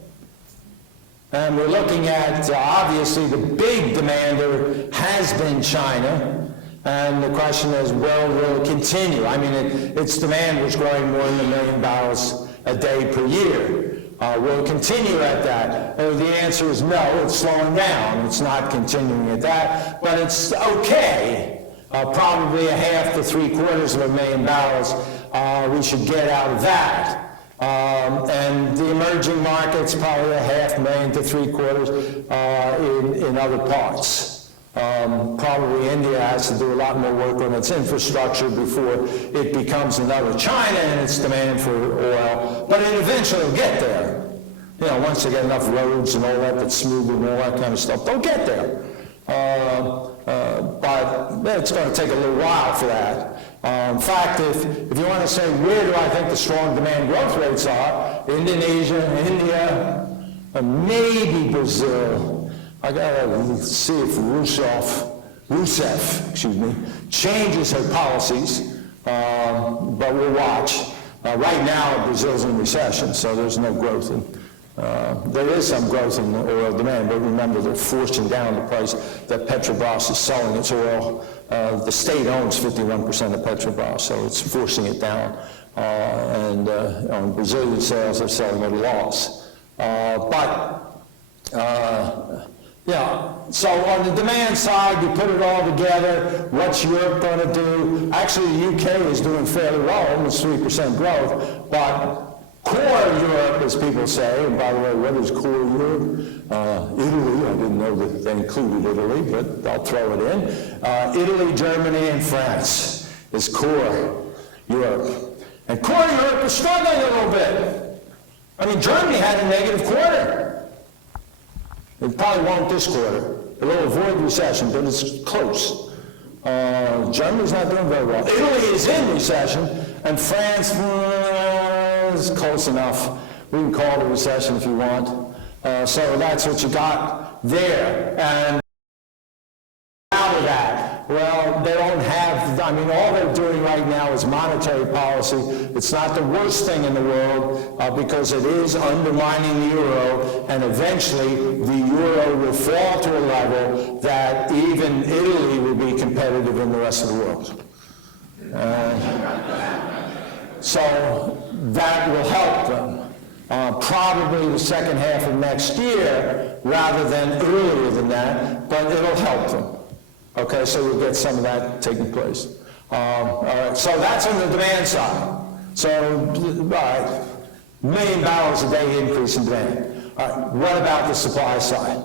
And we're looking at, obviously, the big demander has been China. And the question is, will it continue? I mean, its demand was growing more than 1 million barrels a day per year. Will it continue at that? The answer is no, it's slowing down. It's not continuing at that, but it's okay. Probably 1/2 to 3/4 of 1 million barrels we should get out of that. And the emerging markets, probably 500,000 to 3/4 in other parts. Probably India has to do a lot more work on its infrastructure before it becomes another China in its demand for oil, but it eventually will get there. You know, once they get enough roads and all that that's smooth and all that kind of stuff, they'll get there. But it's going to take a little while for that. In fact, if you want to say where do I think the strong demand growth rates are, Indonesia, India, maybe Brazil. I gotta see if Rousseff, changes her policies, but we'll watch. Right now, Brazil's in recession, so there's no growth in. There is some growth in oil demand, but remember they're forcing down the price that Petrobras is selling its oil. The state owns 51% of Petrobras, so it's forcing it down. And on Brazilian sales, they're selling at a loss. Yeah, so on the demand side, you put it all together, what's Europe going to do? Actually, the UK is doing fairly well, almost 3% growth, but core Europe, as people say, and by the way, what is core Europe? Italy, I didn't know that they included Italy, but I'll throw it in. Italy, Germany, and France is core Europe. And core Europe is struggling a little bit. I mean, Germany had a negative quarter. It probably won't this quarter. It'll avoid recession, but it's close. Germany's not doing very well. Italy is in recession, and France is close enough. We can call it a recession if you want. So that's what you got there. And out of that, well, they don't have I mean, all they're doing right now is monetary policy. It's not the worst thing in the world because it is undermining the euro, and eventually the euro will fall to a level that even Italy will be competitive in the rest of the world. So that will help them. Probably the second half of next year rather than earlier than that, but it'll help them. Okay, so we'll get some of that taking place. All right, so that's on the demand side. So, all right, million barrels a day increase in demand. All right, what about the supply side?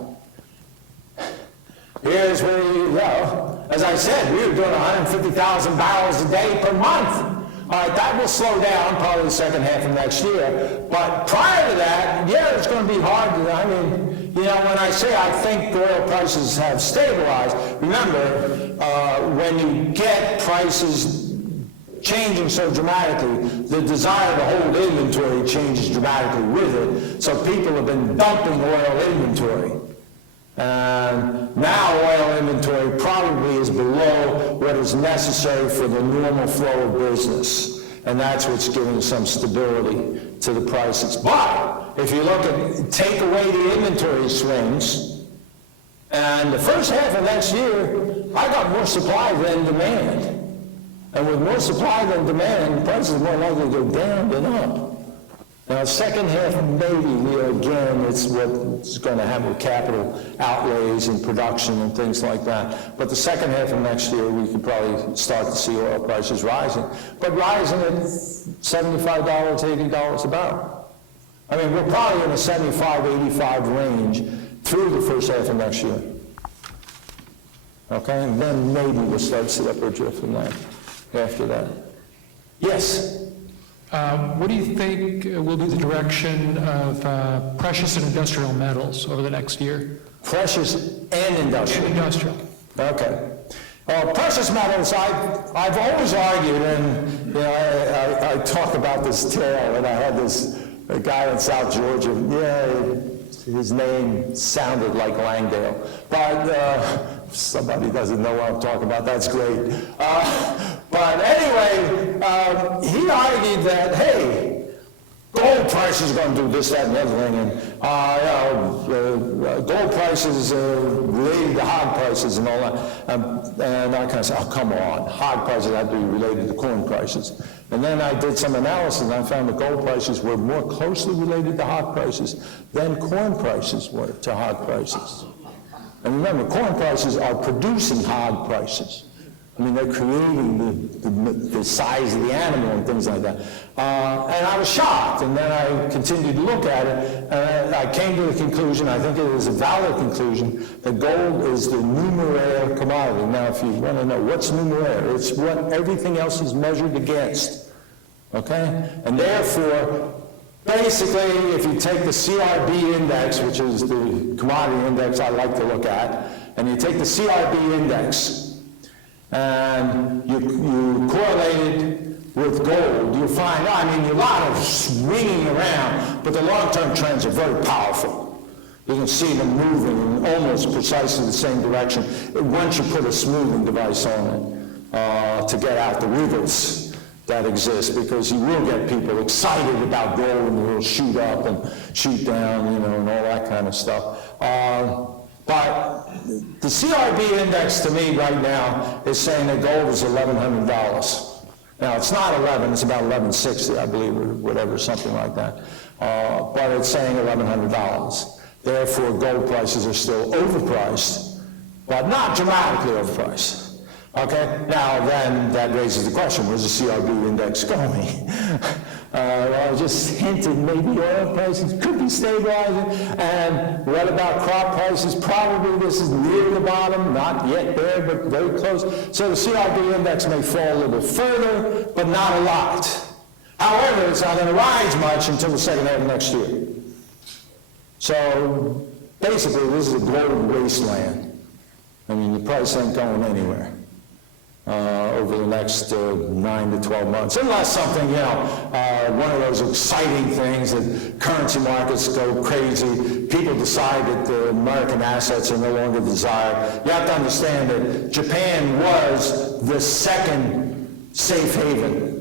Here's where you go. As I said, we were doing 150,000 barrels a day per month. All right, that will slow down probably the second half of next year. But prior to that, yeah, it's going to be hard to, I mean, you know, when I say I think oil prices have stabilized, remember, when you get prices changing so dramatically, the desire to hold inventory changes dramatically with it. So people have been dumping oil inventory. And now oil inventory probably is below what is necessary for the normal flow of business. And that's what's giving some stability to the prices. But if you look at, take away the inventory swings, and the first half of next year, I got more supply than demand. And with more supply than demand, prices are more likely to go down than up. Now, second half, maybe, again, it's what's going to happen with capital outlays and production and things like that. But the second half of next year, we could probably start to see oil prices rising. But rising at $75, $80 a barrel. I mean, we're probably in the 75, 85 range through the first half of next year. Okay, and then maybe we'll start to see upward drift from that after that. Yes? What do you think will be the direction of precious and industrial metals over the next year? Precious and industrial. And industrial. Okay. Precious metals, I've always argued, and you know, I talk about this tale, and I had a guy in South Georgia, his name sounded like Langdale, but if somebody doesn't know what I'm talking about, that's great. But anyway, he argued that, hey, gold prices are going to do this, that, and the other thing, and gold prices related to hog prices and all that. And I kind of said, oh, come on, hog prices have to be related to corn prices. And then I did some analysis, and I found that gold prices were more closely related to hog prices than corn prices were to hog prices. And remember, corn prices are producing hog prices. I mean, they're creating the size of the animal and things like that. And I was shocked, and then I continued to look at it, and I came to the conclusion, I think it is a valid conclusion, that gold is the numeraire commodity. Now, if you want to know what's numeraire, it's what everything else is measured against, okay? And therefore, basically, if you take the CRB index, which is the commodity index I like to look at, and you take the CRB index, and you correlate it with gold, you'll find, I mean, a lot of swinging around, but the long-term trends are very powerful. You can see them moving in almost precisely the same direction once you put a smoothing device on it to get out the wiggles that exist, because you will get people excited about gold and they'll shoot up and shoot down, you know, and all that kind of stuff. But the CRB index to me right now is saying that gold is $1,100. Now, it's not 11, it's about 1160, I believe, or whatever, something like that. But it's saying $1,100. Therefore, gold prices are still overpriced, but not dramatically overpriced. Okay, now then that raises the question, where's the CRB index going? Well, I just hinted maybe oil prices could be stabilizing, and what about crop prices? Probably this is near the bottom, not yet there, but very close. So the CRB index may fall a little bit further, but not a lot. However, it's not going to rise much until the second half of next year. So basically, this is a global wasteland. I mean, the price ain't going anywhere over the next 9 to 12 months, unless something, you know, one of those exciting things that currency markets go crazy, people decide that the American assets are no longer desired. You have to understand that Japan was the second safe haven.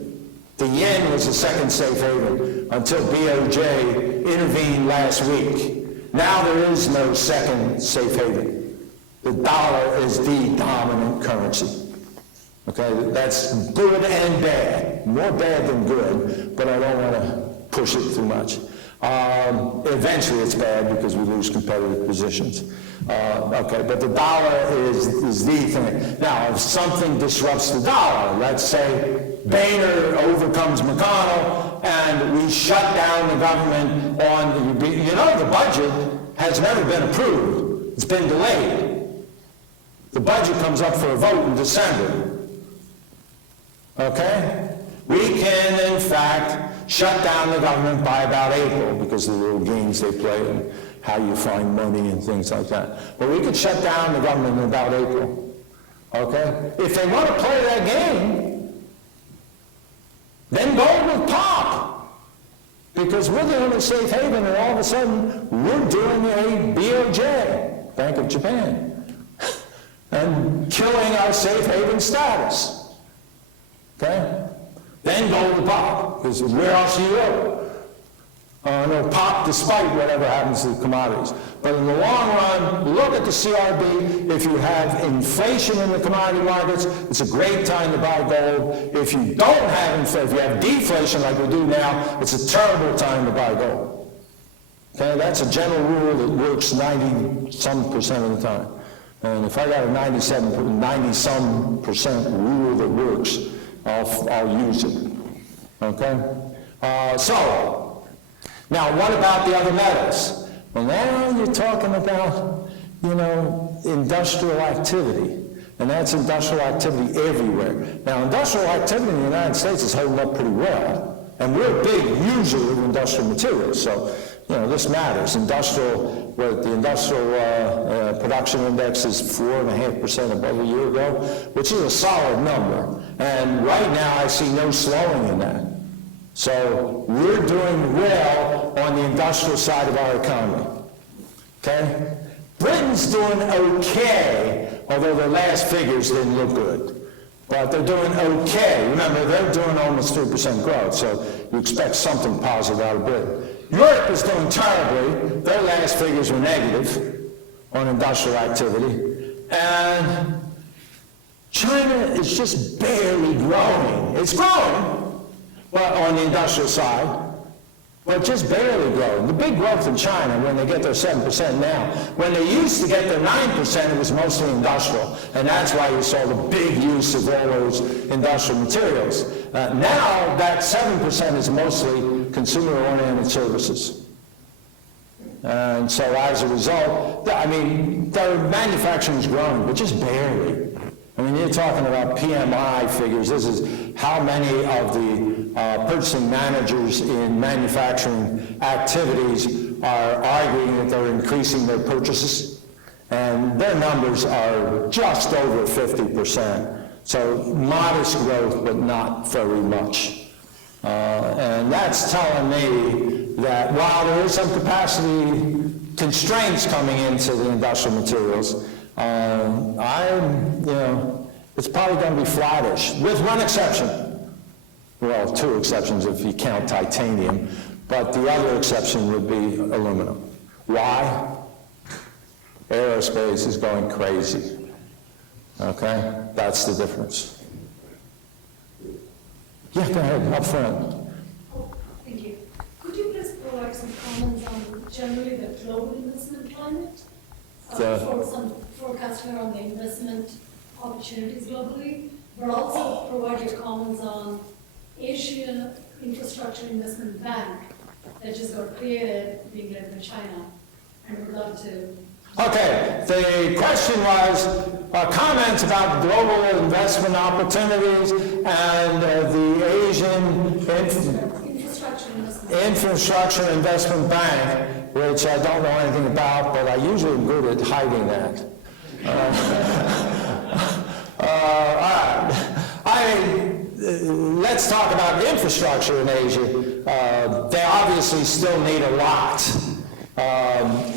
The yen was the second safe haven until BOJ intervened last week. Now there is no second safe haven. The dollar is the dominant currency. Okay, that's good and bad. More bad than good, but I don't want to push it too much. Eventually it's bad because we lose competitive positions. Okay, but the dollar is the thing. Now, if something disrupts the dollar, let's say Boehner overcomes McConnell and we shut down the government on, the budget has never been approved. It's been delayed. The budget comes up for a vote in December. Okay? We can, in fact, shut down the government by about April because of the little games they play and how you find money and things like that. But we could shut down the government in about April. Okay? If they want to play that game, then go with POP. Because we're the only safe haven, and all of a sudden, we're doing a BOJ, Bank of Japan, and killing our safe haven status. Okay? Then go with POP, because where else do you go? No, POP despite whatever happens to the commodities. But in the long run, look at the CRB. If you have inflation in the commodity markets, it's a great time to buy gold. If you don't have inflation, if you have deflation like we do now, it's a terrible time to buy gold. Okay, that's a general rule that works 90-some% of the time. And if I got a 90-some% rule that works, I'll use it. Okay? So, now what about the other metals? Well, now you're talking about, industrial activity. And that's industrial activity everywhere. Now, industrial activity in the United States is holding up pretty well. And we're a big user of industrial materials. So, this matters. The industrial production index is 4.5% above a year ago, which is a solid number. And right now I see no slowing in that. So we're doing well on the industrial side of our economy. Okay? Britain's doing okay, although their last figures didn't look good. But they're doing okay. Remember, they're doing almost 3% growth, so you expect something positive out of Britain. Europe is doing terribly. Their last figures were negative on industrial activity. And China is just barely growing. It's growing, but on the industrial side, but just barely growing. The big growth in China, when they get their 7% now, when they used to get their 9%, it was mostly industrial. And that's why you saw the big use of all those industrial materials. Now, that 7% is mostly consumer-oriented services. And so as a result, their manufacturing is growing, but just barely. You're talking about PMI figures. This is how many of the purchasing managers in manufacturing activities are arguing that they're increasing their purchases. And their numbers are just over 50%. So modest growth, but not very much. And that's telling me that while there is some capacity constraints coming into the industrial materials, it's probably going to be flattish, with one exception. Well, two exceptions if you count titanium, but the other exception would be aluminum. Why? Aerospace is going crazy. Okay? That's the difference. Yeah, go ahead, up front. Thank you. Could you please provide some comments on generally the global investment climate? For some forecast here on the investment opportunities globally, but also provide your comments on Asian Infrastructure Investment Bank that just got created, being led by China, and would love to. Okay, the question was comments about global investment opportunities and the Asian Infrastructure Investment Bank, which I don't know anything about, but I usually am good at hiding that. Let's talk about infrastructure in Asia. They obviously still need a lot.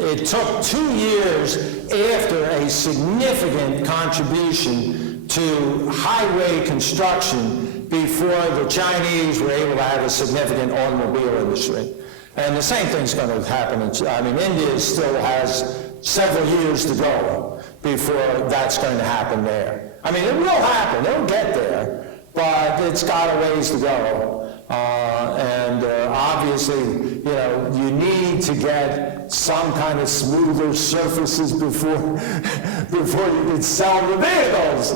It took 2 years after a significant contribution to highway construction before the Chinese were able to have a significant automobile industry. And the same thing's going to happen. India still has several years to go before that's going to happen there. I mean, it will happen. It'll get there, but it's got a ways to go. Obviously, you need to get some kind of smoother surfaces before you can sell the vehicles.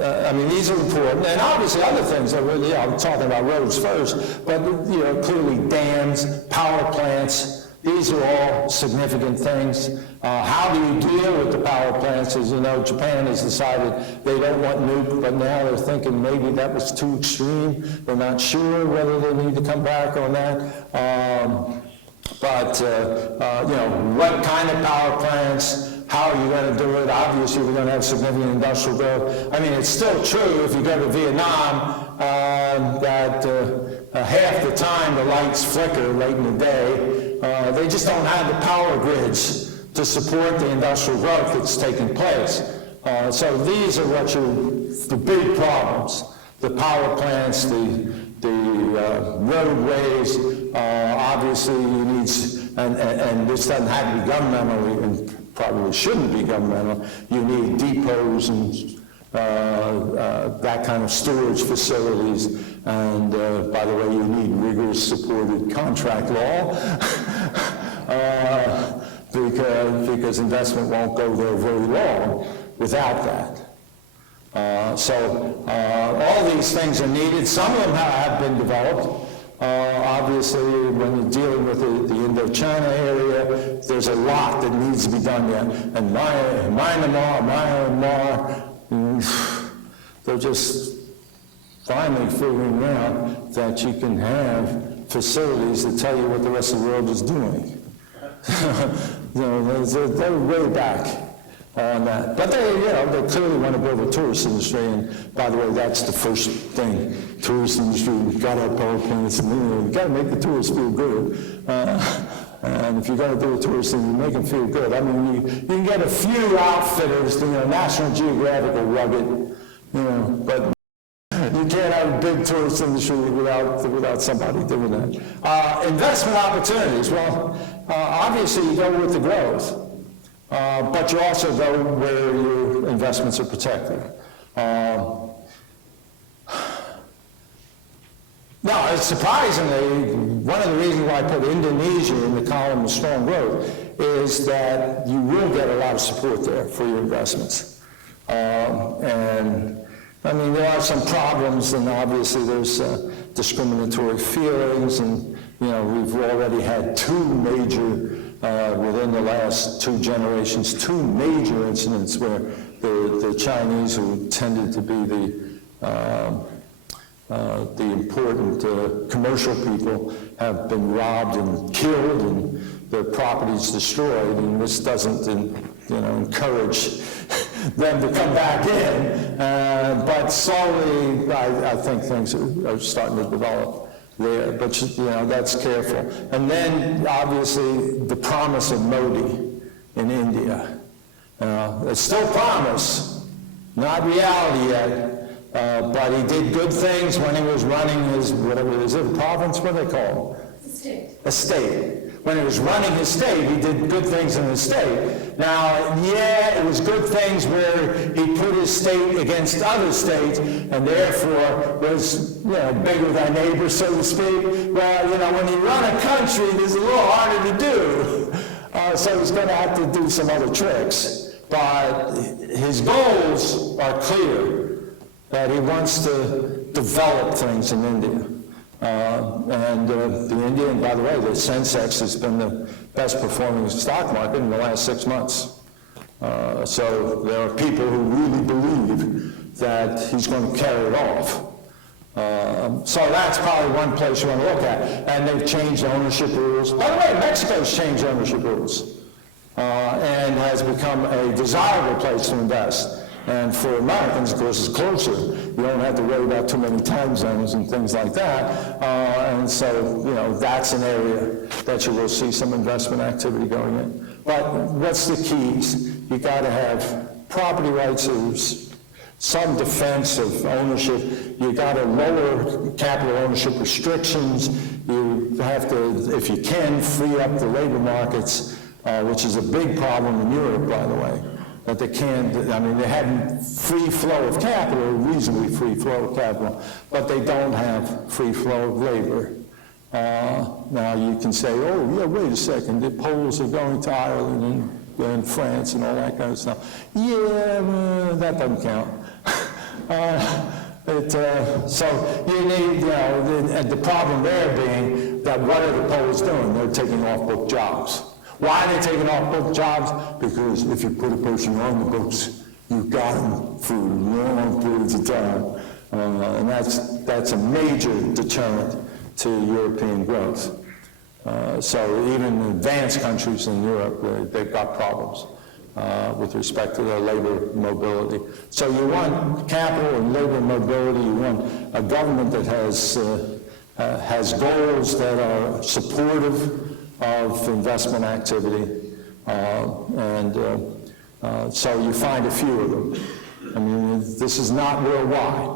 I mean, these are important, and obviously other things are really, I'm talking about roads first, but clearly dams, power plants, these are all significant things. How do you deal with the power plants? As you know, Japan has decided they don't want nuke, but now they're thinking maybe that was too extreme. They're not sure whether they need to come back on that. What kind of power plants? How are you going to do it? Obviously, we're going to have significant industrial growth. I mean, it's still true if you go to Vietnam that half the time the lights flicker late in the day. They just don't have the power grids to support the industrial growth that's taking place. So these are the big problems. The power plants, the roadways, obviously you need, and this doesn't have to be governmental, and probably shouldn't be governmental, you need depots and that kind of storage facilities, and by the way, you need rigorous supported contract law, because investment won't go there very long without that. All these things are needed. Some of them have been developed. Obviously, when you're dealing with the Indochina area, there's a lot that needs to be done yet. And Myanmar, they're just finally figuring out that you can have facilities that tell you what the rest of the world is doing. They're way back on that. But they clearly want to build a tourist industry, and by the way, that's the first thing. Tourist industry, you've got to have power plants, and you've got to make the tourists feel good. And if you're going to do a tourist thing, you make them feel good. I mean, you can get a few outfitters, National Geographic will rug it, but you can't have a big tourist industry without somebody doing that. Investment opportunities, well, obviously you go with the growth. But you also go where your investments are protected. Now, surprisingly, one of the reasons why I put Indonesia in the column of strong growth is that you will get a lot of support there for your investments. And I mean, there are some problems, and obviously there's discriminatory feelings, and we've already had two major within the last 2 generations, 2 major incidents where the Chinese, who tended to be the important commercial people, have been robbed and killed and their properties destroyed, and this doesn't encourage them to come back in. But slowly, I think things are starting to develop there, but that's careful. And then obviously the promise of Modi in India. It's still promise, not reality yet, but he did good things when he was running his, whatever, is it a province, what do they call it? A state. When he was running his state, he did good things in his state. Now, it was good things where he put his state against other states, and therefore was, bigger than neighbors, so to speak. Well, when you run a country, it's a little harder to do. So he's going to have to do some other tricks. But his goals are clear, that he wants to develop things in India. The Indian, by the way, the Sensex has been the best performing stock market in the last 6 months. So there are people who really believe that he's going to carry it off. So that's probably one place you want to look at. And they've changed ownership rules. By the way, Mexico's changed ownership rules and has become a desirable place to invest. And for Americans, of course, it's closer. You don't have to worry about too many time zones and things like that. And so, that's an area that you will see some investment activity going in. But what's the keys? You got to have property rights, there's some defense of ownership. You got to lower capital ownership restrictions. You have to, if you can, free up the labor markets, which is a big problem in Europe, by the way. That they can't, I mean, they have free flow of capital, reasonably free flow of capital, but they don't have free flow of labor. Now you can say, oh yeah, wait a second, the Poles are going to Ireland and France and all that kind of stuff. Yeah, that doesn't count. So you need, the problem there being that what are the Poles doing? They're taking off-book jobs. Why are they taking off-book jobs? Because if you put a person on the books, you've got them for long periods of time. And that's a major deterrent to European growth. So even advanced countries in Europe, they've got problems with respect to their labor mobility. So you want capital and labor mobility, you want a government that has goals that are supportive of investment activity, so you find a few of them. I mean, this is not worldwide,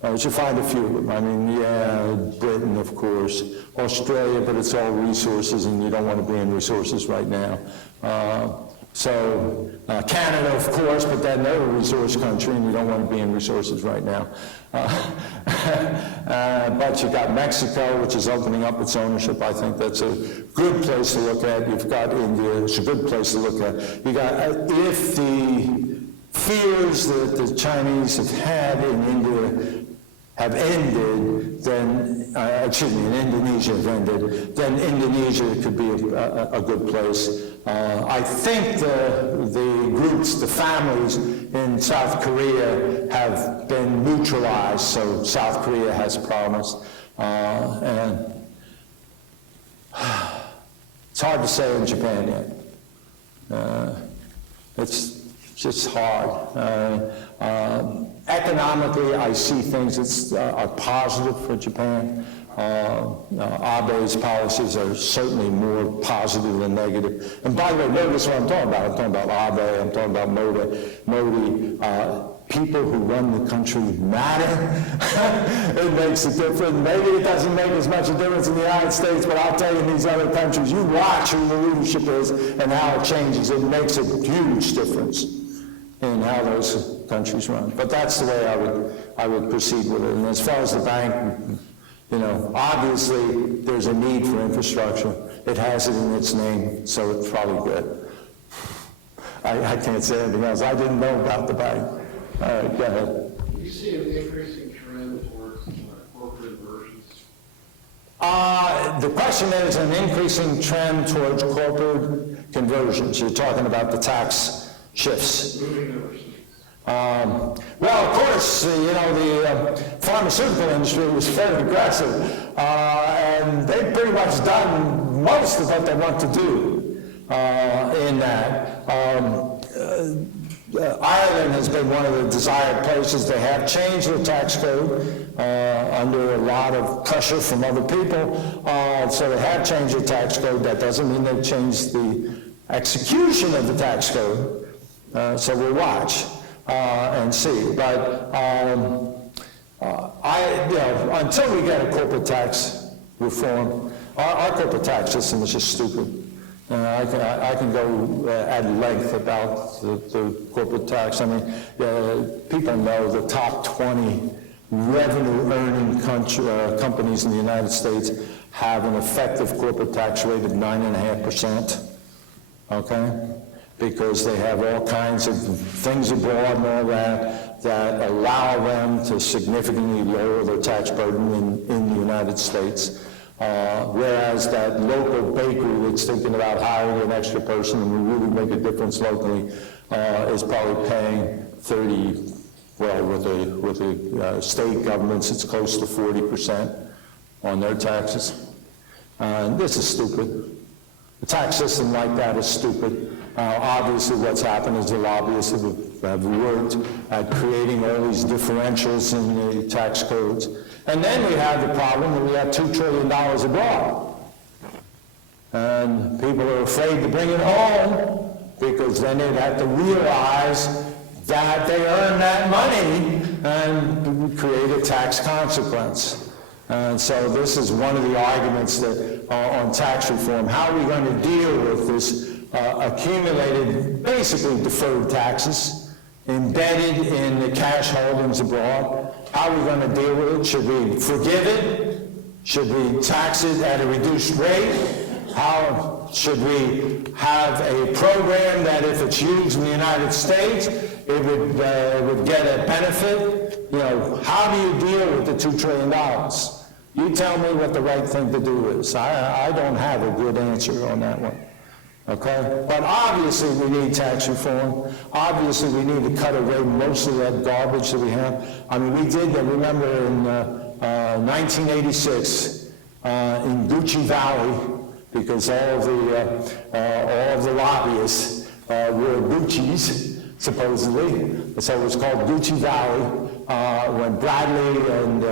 but you find a few of them. I mean, yeah, Britain, of course, Australia, but it's all resources, and you don't want to be in resources right now. Canada, of course, but then they're a resource country, and you don't want to be in resources right now. But you got Mexico, which is opening up its ownership. I think that's a good place to look at. You've got India, it's a good place to look at. You got, if the fears that the Chinese have had in India have ended, then, in Indonesia have ended, then Indonesia could be a good place. I think the groups, the families in South Korea have been neutralized, so South Korea has promised. And it's hard to say in Japan yet. It's just hard. Economically, I see things that are positive for Japan. Abe's policies are certainly more positive than negative. And by the way, notice what I'm talking about. I'm talking about Abe, I'm talking about Modi. People who run the country matter. It makes a difference. Maybe it doesn't make as much a difference in the United States, but I'll tell you, in these other countries, you watch who the leadership is and how it changes. It makes a huge difference in how those countries run. But that's the way I would proceed with it. And as far as the bank, obviously there's a need for infrastructure. It has it in its name, so it's probably good. I can't say anything else. I didn't know about the bank. All right, go ahead. Do you see an increasing trend towards corporate versions? The question is an increasing trend towards corporate conversions. You're talking about the tax shifts. Well, of course, the pharmaceutical industry was fairly aggressive, and they've pretty much done most of what they want to do in that. Ireland has been one of the desired places. They have changed their tax code under a lot of pressure from other people, so they have changed their tax code. That doesn't mean they've changed the execution of the tax code, so we'll watch and see. But until we get a corporate tax reform, our corporate tax system is just stupid. I can go at length about the corporate tax. I mean, people know the top 20 revenue-earning companies in the United States have an effective corporate tax rate of 9.5%, okay? Because they have all kinds of things abroad and all that allow them to significantly lower their tax burden in the United States. Whereas that local bakery that's thinking about hiring an extra person and will really make a difference locally is probably paying 30, well, with the state governments, it's close to 40% on their taxes. This is stupid. A tax system like that is stupid. Obviously what's happened is the lobbyists have worked at creating all these differentials in the tax codes. And then we have the problem that we have $2 trillion abroad. And people are afraid to bring it home because then they'd have to realize that they earned that money and create a tax consequence. And so this is one of the arguments that on tax reform. How are we going to deal with this accumulated, basically deferred taxes, embedded in the cash holdings abroad? How are we going to deal with it? Should we forgive it? Should we tax it at a reduced rate? How should we have a program that if it's used in the United States, it would get a benefit? You know, how do you deal with the $2 trillion? You tell me what the right thing to do is. I don't have a good answer on that one. Okay? But obviously we need tax reform. Obviously we need to cut away most of that garbage that we have. I mean, we did that, remember, in 1986 in Gucci Valley, because all of the lobbyists were Gucci's, supposedly. So it was called Gucci Valley, when Bradley and,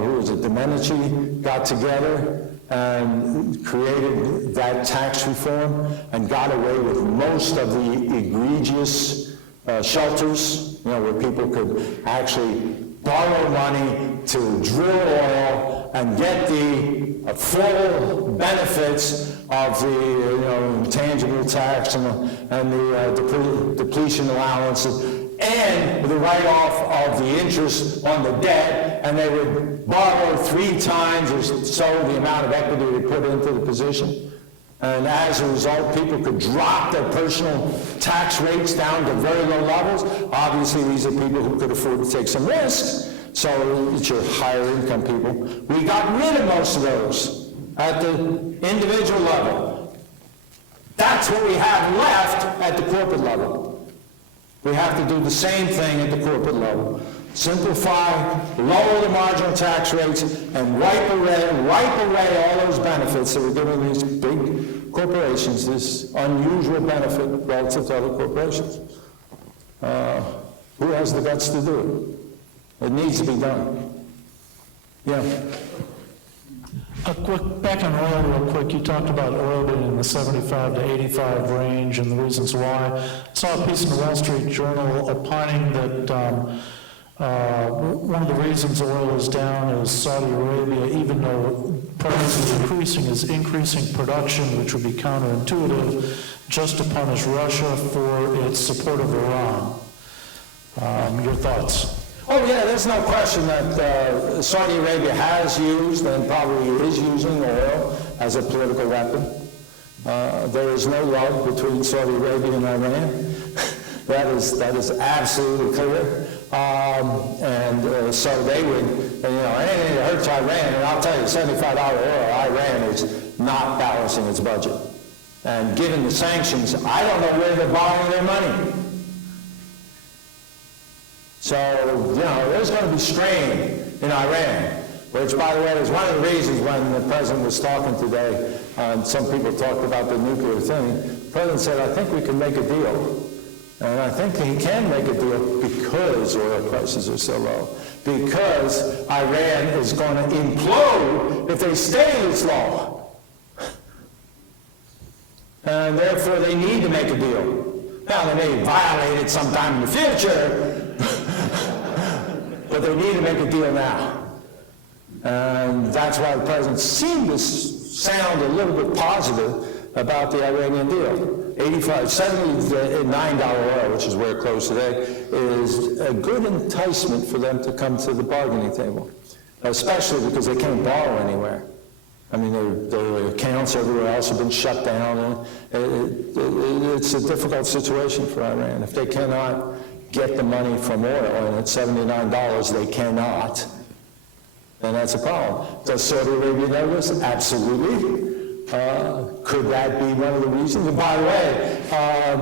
who was it, Domenici got together and created that tax reform and got away with most of the egregious shelters, you know, where people could actually borrow money to drill oil and get the full benefits of the intangible tax and the depletion allowances and the write-off of the interest on the debt, and they would borrow 3 times or so the amount of equity they put into the position. And as a result, people could drop their personal tax rates down to very low levels. Obviously, these are people who could afford to take some risks. So it's your higher income people. We got rid of most of those at the individual level. That's what we have left at the corporate level. We have to do the same thing at the corporate level. Simplify, lower the marginal tax rates, and wipe away all those benefits that we're giving these big corporations, this unusual benefit relative to other corporations. Who has the guts to do it? It needs to be done. Yeah. Back on oil real quick, you talked about oil being in the 75 to 85 range and the reasons why. I saw a piece in the Wall Street Journal opining that one of the reasons oil is down is Saudi Arabia, even though price is increasing production, which would be counterintuitive, just to punish Russia for its support of Iran. Your thoughts? Oh yeah, there's no question that Saudi Arabia has used and probably is using oil as a political weapon. There is no love between Saudi Arabia and Iran. that is absolutely clear. So they would, anything that hurts Iran, and I'll tell you, $75 oil, Iran is not balancing its budget. And given the sanctions, I don't know where they're borrowing their money. So, there's going to be strain in Iran, which, by the way, is one of the reasons when the president was talking today, some people talked about the nuclear thing. The president said, I think we can make a deal. And I think he can make a deal because oil prices are so low, because Iran is going to implode if they stay this low. And therefore, they need to make a deal. Now, they may violate it sometime in the future, but they need to make a deal now. And that's why the president seemed to sound a little bit positive about the Iranian deal. $79 oil, which is where it closed today, is a good enticement for them to come to the bargaining table, especially because they can't borrow anywhere. I mean, their accounts everywhere else have been shut down. It's a difficult situation for Iran. If they cannot get the money from oil, and at $79 they cannot, then that's a problem. Does Saudi Arabia know this? Absolutely. Could that be one of the reasons? And by the way,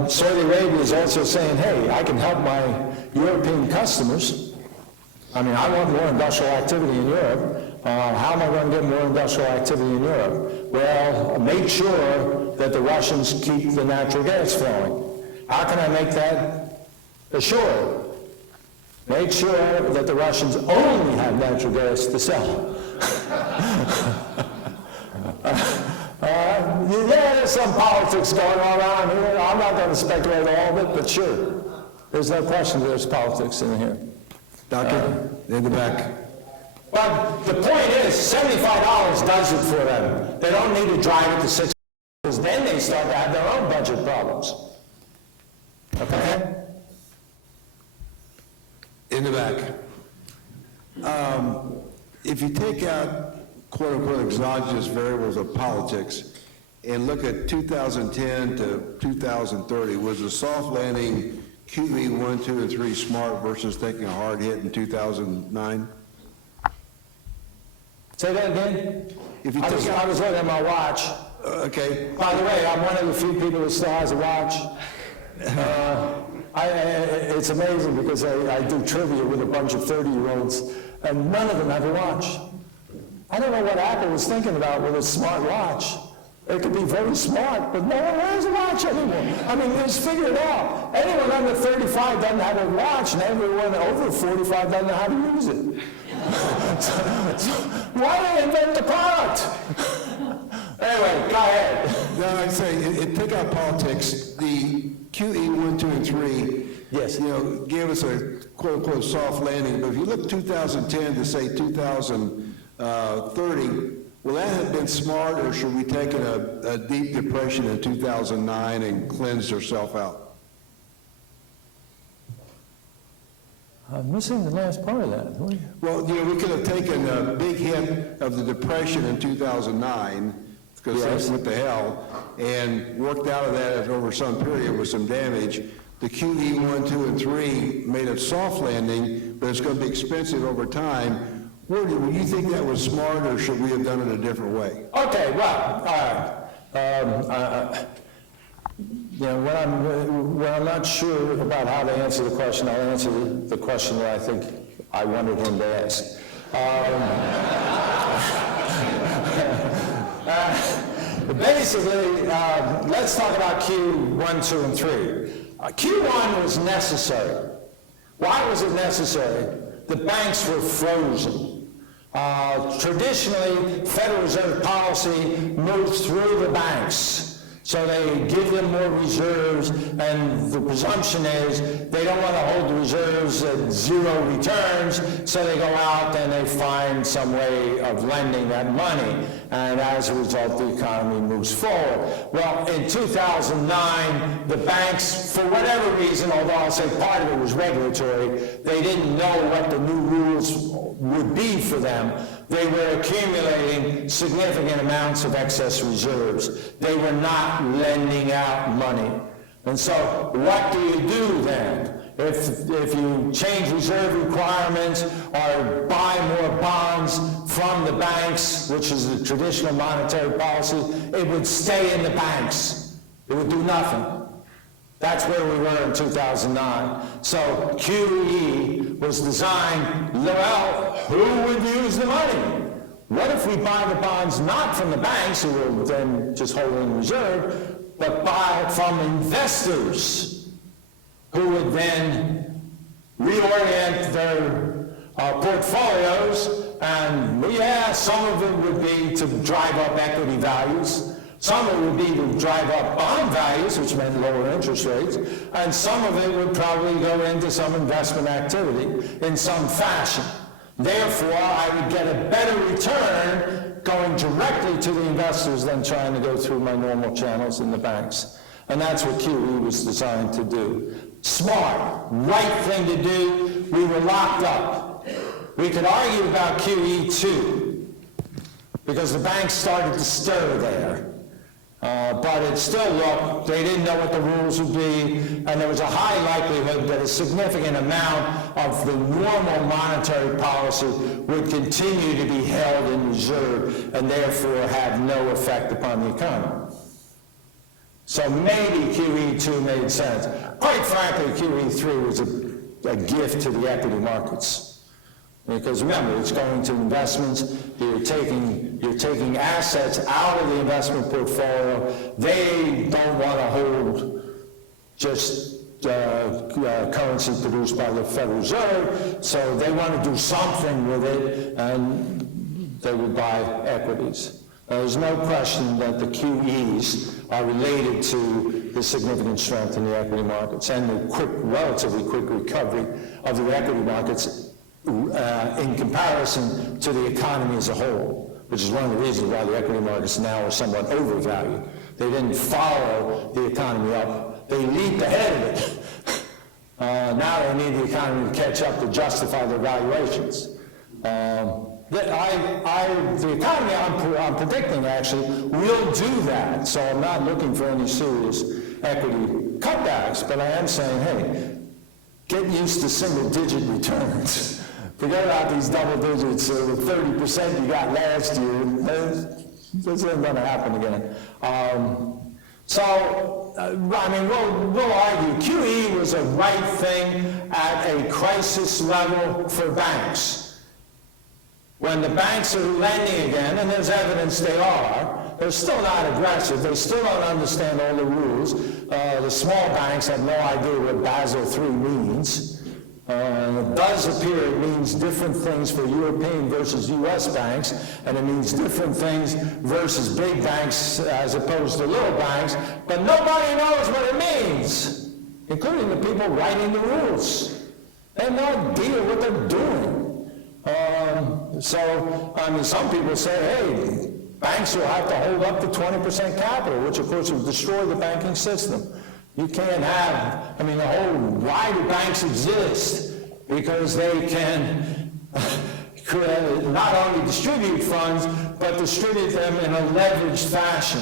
Saudi Arabia is also saying, hey, I can help my European customers. I mean, I want more industrial activity in Europe. How am I going to get more industrial activity in Europe? Well, make sure that the Russians keep the natural gas flowing. How can I make that assured? Make sure that the Russians only have natural gas to sell. is some politics going on around here. I'm not going to speculate all of it, but sure. There's no question there's politics in here. Doctor, in the back. But the point is, $75 does it for them. They don't need to drive it to $6, because then they start to have their own budget problems. Okay? In the back. If you take out quote-unquote exogenous variables of politics and look at 2010 to 2030, was the soft landing QE 1, 2, and 3 smart versus taking a hard hit in 2009? Say that again? If you I was looking at my watch. Okay. By the way, I'm one of the few people who still has a watch. It's amazing because I do trivia with a bunch of 30-year-olds, and none of them have a watch. I don't know what Apple was thinking about with a smart watch. It could be very smart, but no one wears a watch anymore. I mean, just figure it out. Anyone under 35 doesn't have a watch, and everyone over 45 doesn't know how to use it. so why they invent the product? Anyway, go ahead. No, I'd say, take out politics, the QE 1, 2, and 3, Yes. Gave us a quote-unquote soft landing, but if you look 2010 to say 2030, will that have been smart, or should we take a deep depression in 2009 and cleanse ourselves out? I'm missing the last part of that. Well, we could have taken a big hit of the depression in 2009, because that's what the hell, and worked out of that over some period with some damage. The QE 1, 2, and 3 made a soft landing, but it's going to be expensive over time. Would you think that was smart, or should we have done it a different way? Okay, well, all right. When I'm not sure about how to answer the question, I'll answer the question that I think I wanted him to ask. Basically, let's talk about Q1, 2, and 3. Q1 was necessary. Why was it necessary? The banks were frozen. Traditionally, Federal Reserve policy moves through the banks. So they give them more reserves, and the presumption is they don't want to hold the reserves at zero returns, so they go out and they find some way of lending that money, and as a result, the economy moves forward. Well, in 2009, the banks, for whatever reason, although I'll say part of it was regulatory, they didn't know what the new rules would be for them. They were accumulating significant amounts of excess reserves. They were not lending out money. And so what do you do then? If you change reserve requirements or buy more bonds from the banks, which is the traditional monetary policy, it would stay in the banks. It would do nothing. That's where we were in 2009. So QE was designed, well, who would use the money? What if we buy the bonds not from the banks, who will then just hold in reserve, but buy it from investors, who would then reorient their portfolios, and some of it would be to drive up equity values. Some of it would be to drive up bond values, which meant lower interest rates, and some of it would probably go into some investment activity in some fashion. Therefore, I would get a better return going directly to the investors than trying to go through my normal channels in the banks. And that's what QE was designed to do. Smart, right thing to do. We were locked up. We could argue about QE2 because the banks started to stir there. But it still looked, they didn't know what the rules would be, and there was a high likelihood that a significant amount of the normal monetary policy would continue to be held in reserve and therefore have no effect upon the economy. So maybe QE2 made sense. Quite frankly, QE3 was a gift to the equity markets. Because remember, it's going to investments. You're taking assets out of the investment portfolio. They don't want to hold just currency produced by the Federal Reserve, so they want to do something with it, and they would buy equities. There's no question that the QEs are related to the significant strength in the equity markets and the relatively quick recovery of the equity markets in comparison to the economy as a whole, which is one of the reasons why the equity markets now are somewhat overvalued. They didn't follow the economy up. They leaped ahead of it. Now they need the economy to catch up to justify their valuations. The economy I'm predicting actually will do that, so I'm not looking for any serious equity cutbacks, but I am saying, hey, get used to single-digit returns. Forget about these double digits, the 30% you got last year. This isn't going to happen again. We'll argue QE was a right thing at a crisis level for banks. When the banks are lending again, and there's evidence they are, they're still not aggressive. They still don't understand all the rules. The small banks have no idea what Basel III means. It does appear it means different things for European versus U.S. banks, and it means different things versus big banks as opposed to little banks, but nobody knows what it means, including the people writing the rules. They have no idea what they're doing. Some people say, hey, banks will have to hold up to 20% capital, which of course will destroy the banking system. You can't have, why do banks exist? Because they can not only distribute funds, but distribute them in a leveraged fashion,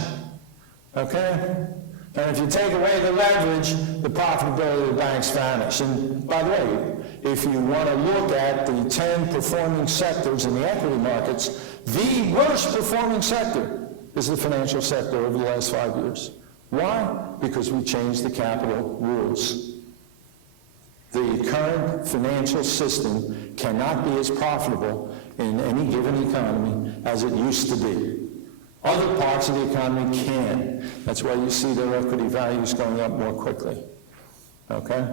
okay? And if you take away the leverage, the profitability of the banks vanish. And by the way, if you want to look at the 10 performing sectors in the equity markets, the worst performing sector is the financial sector over the last 5 years. Why? Because we changed the capital rules. The current financial system cannot be as profitable in any given economy as it used to be. Other parts of the economy can. That's why you see their equity values going up more quickly. Okay?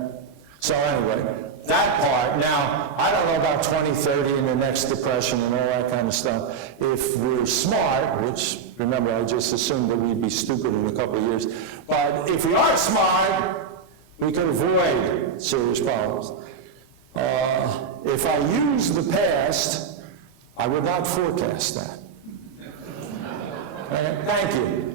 So anyway, that part. Now, I don't know about 2030 and the next depression and all that kind of stuff. If we're smart, which, remember, I just assumed that we'd be stupid in a couple of years, but if we are smart, we could avoid serious problems. If I use the past, I would not forecast that. Thank you.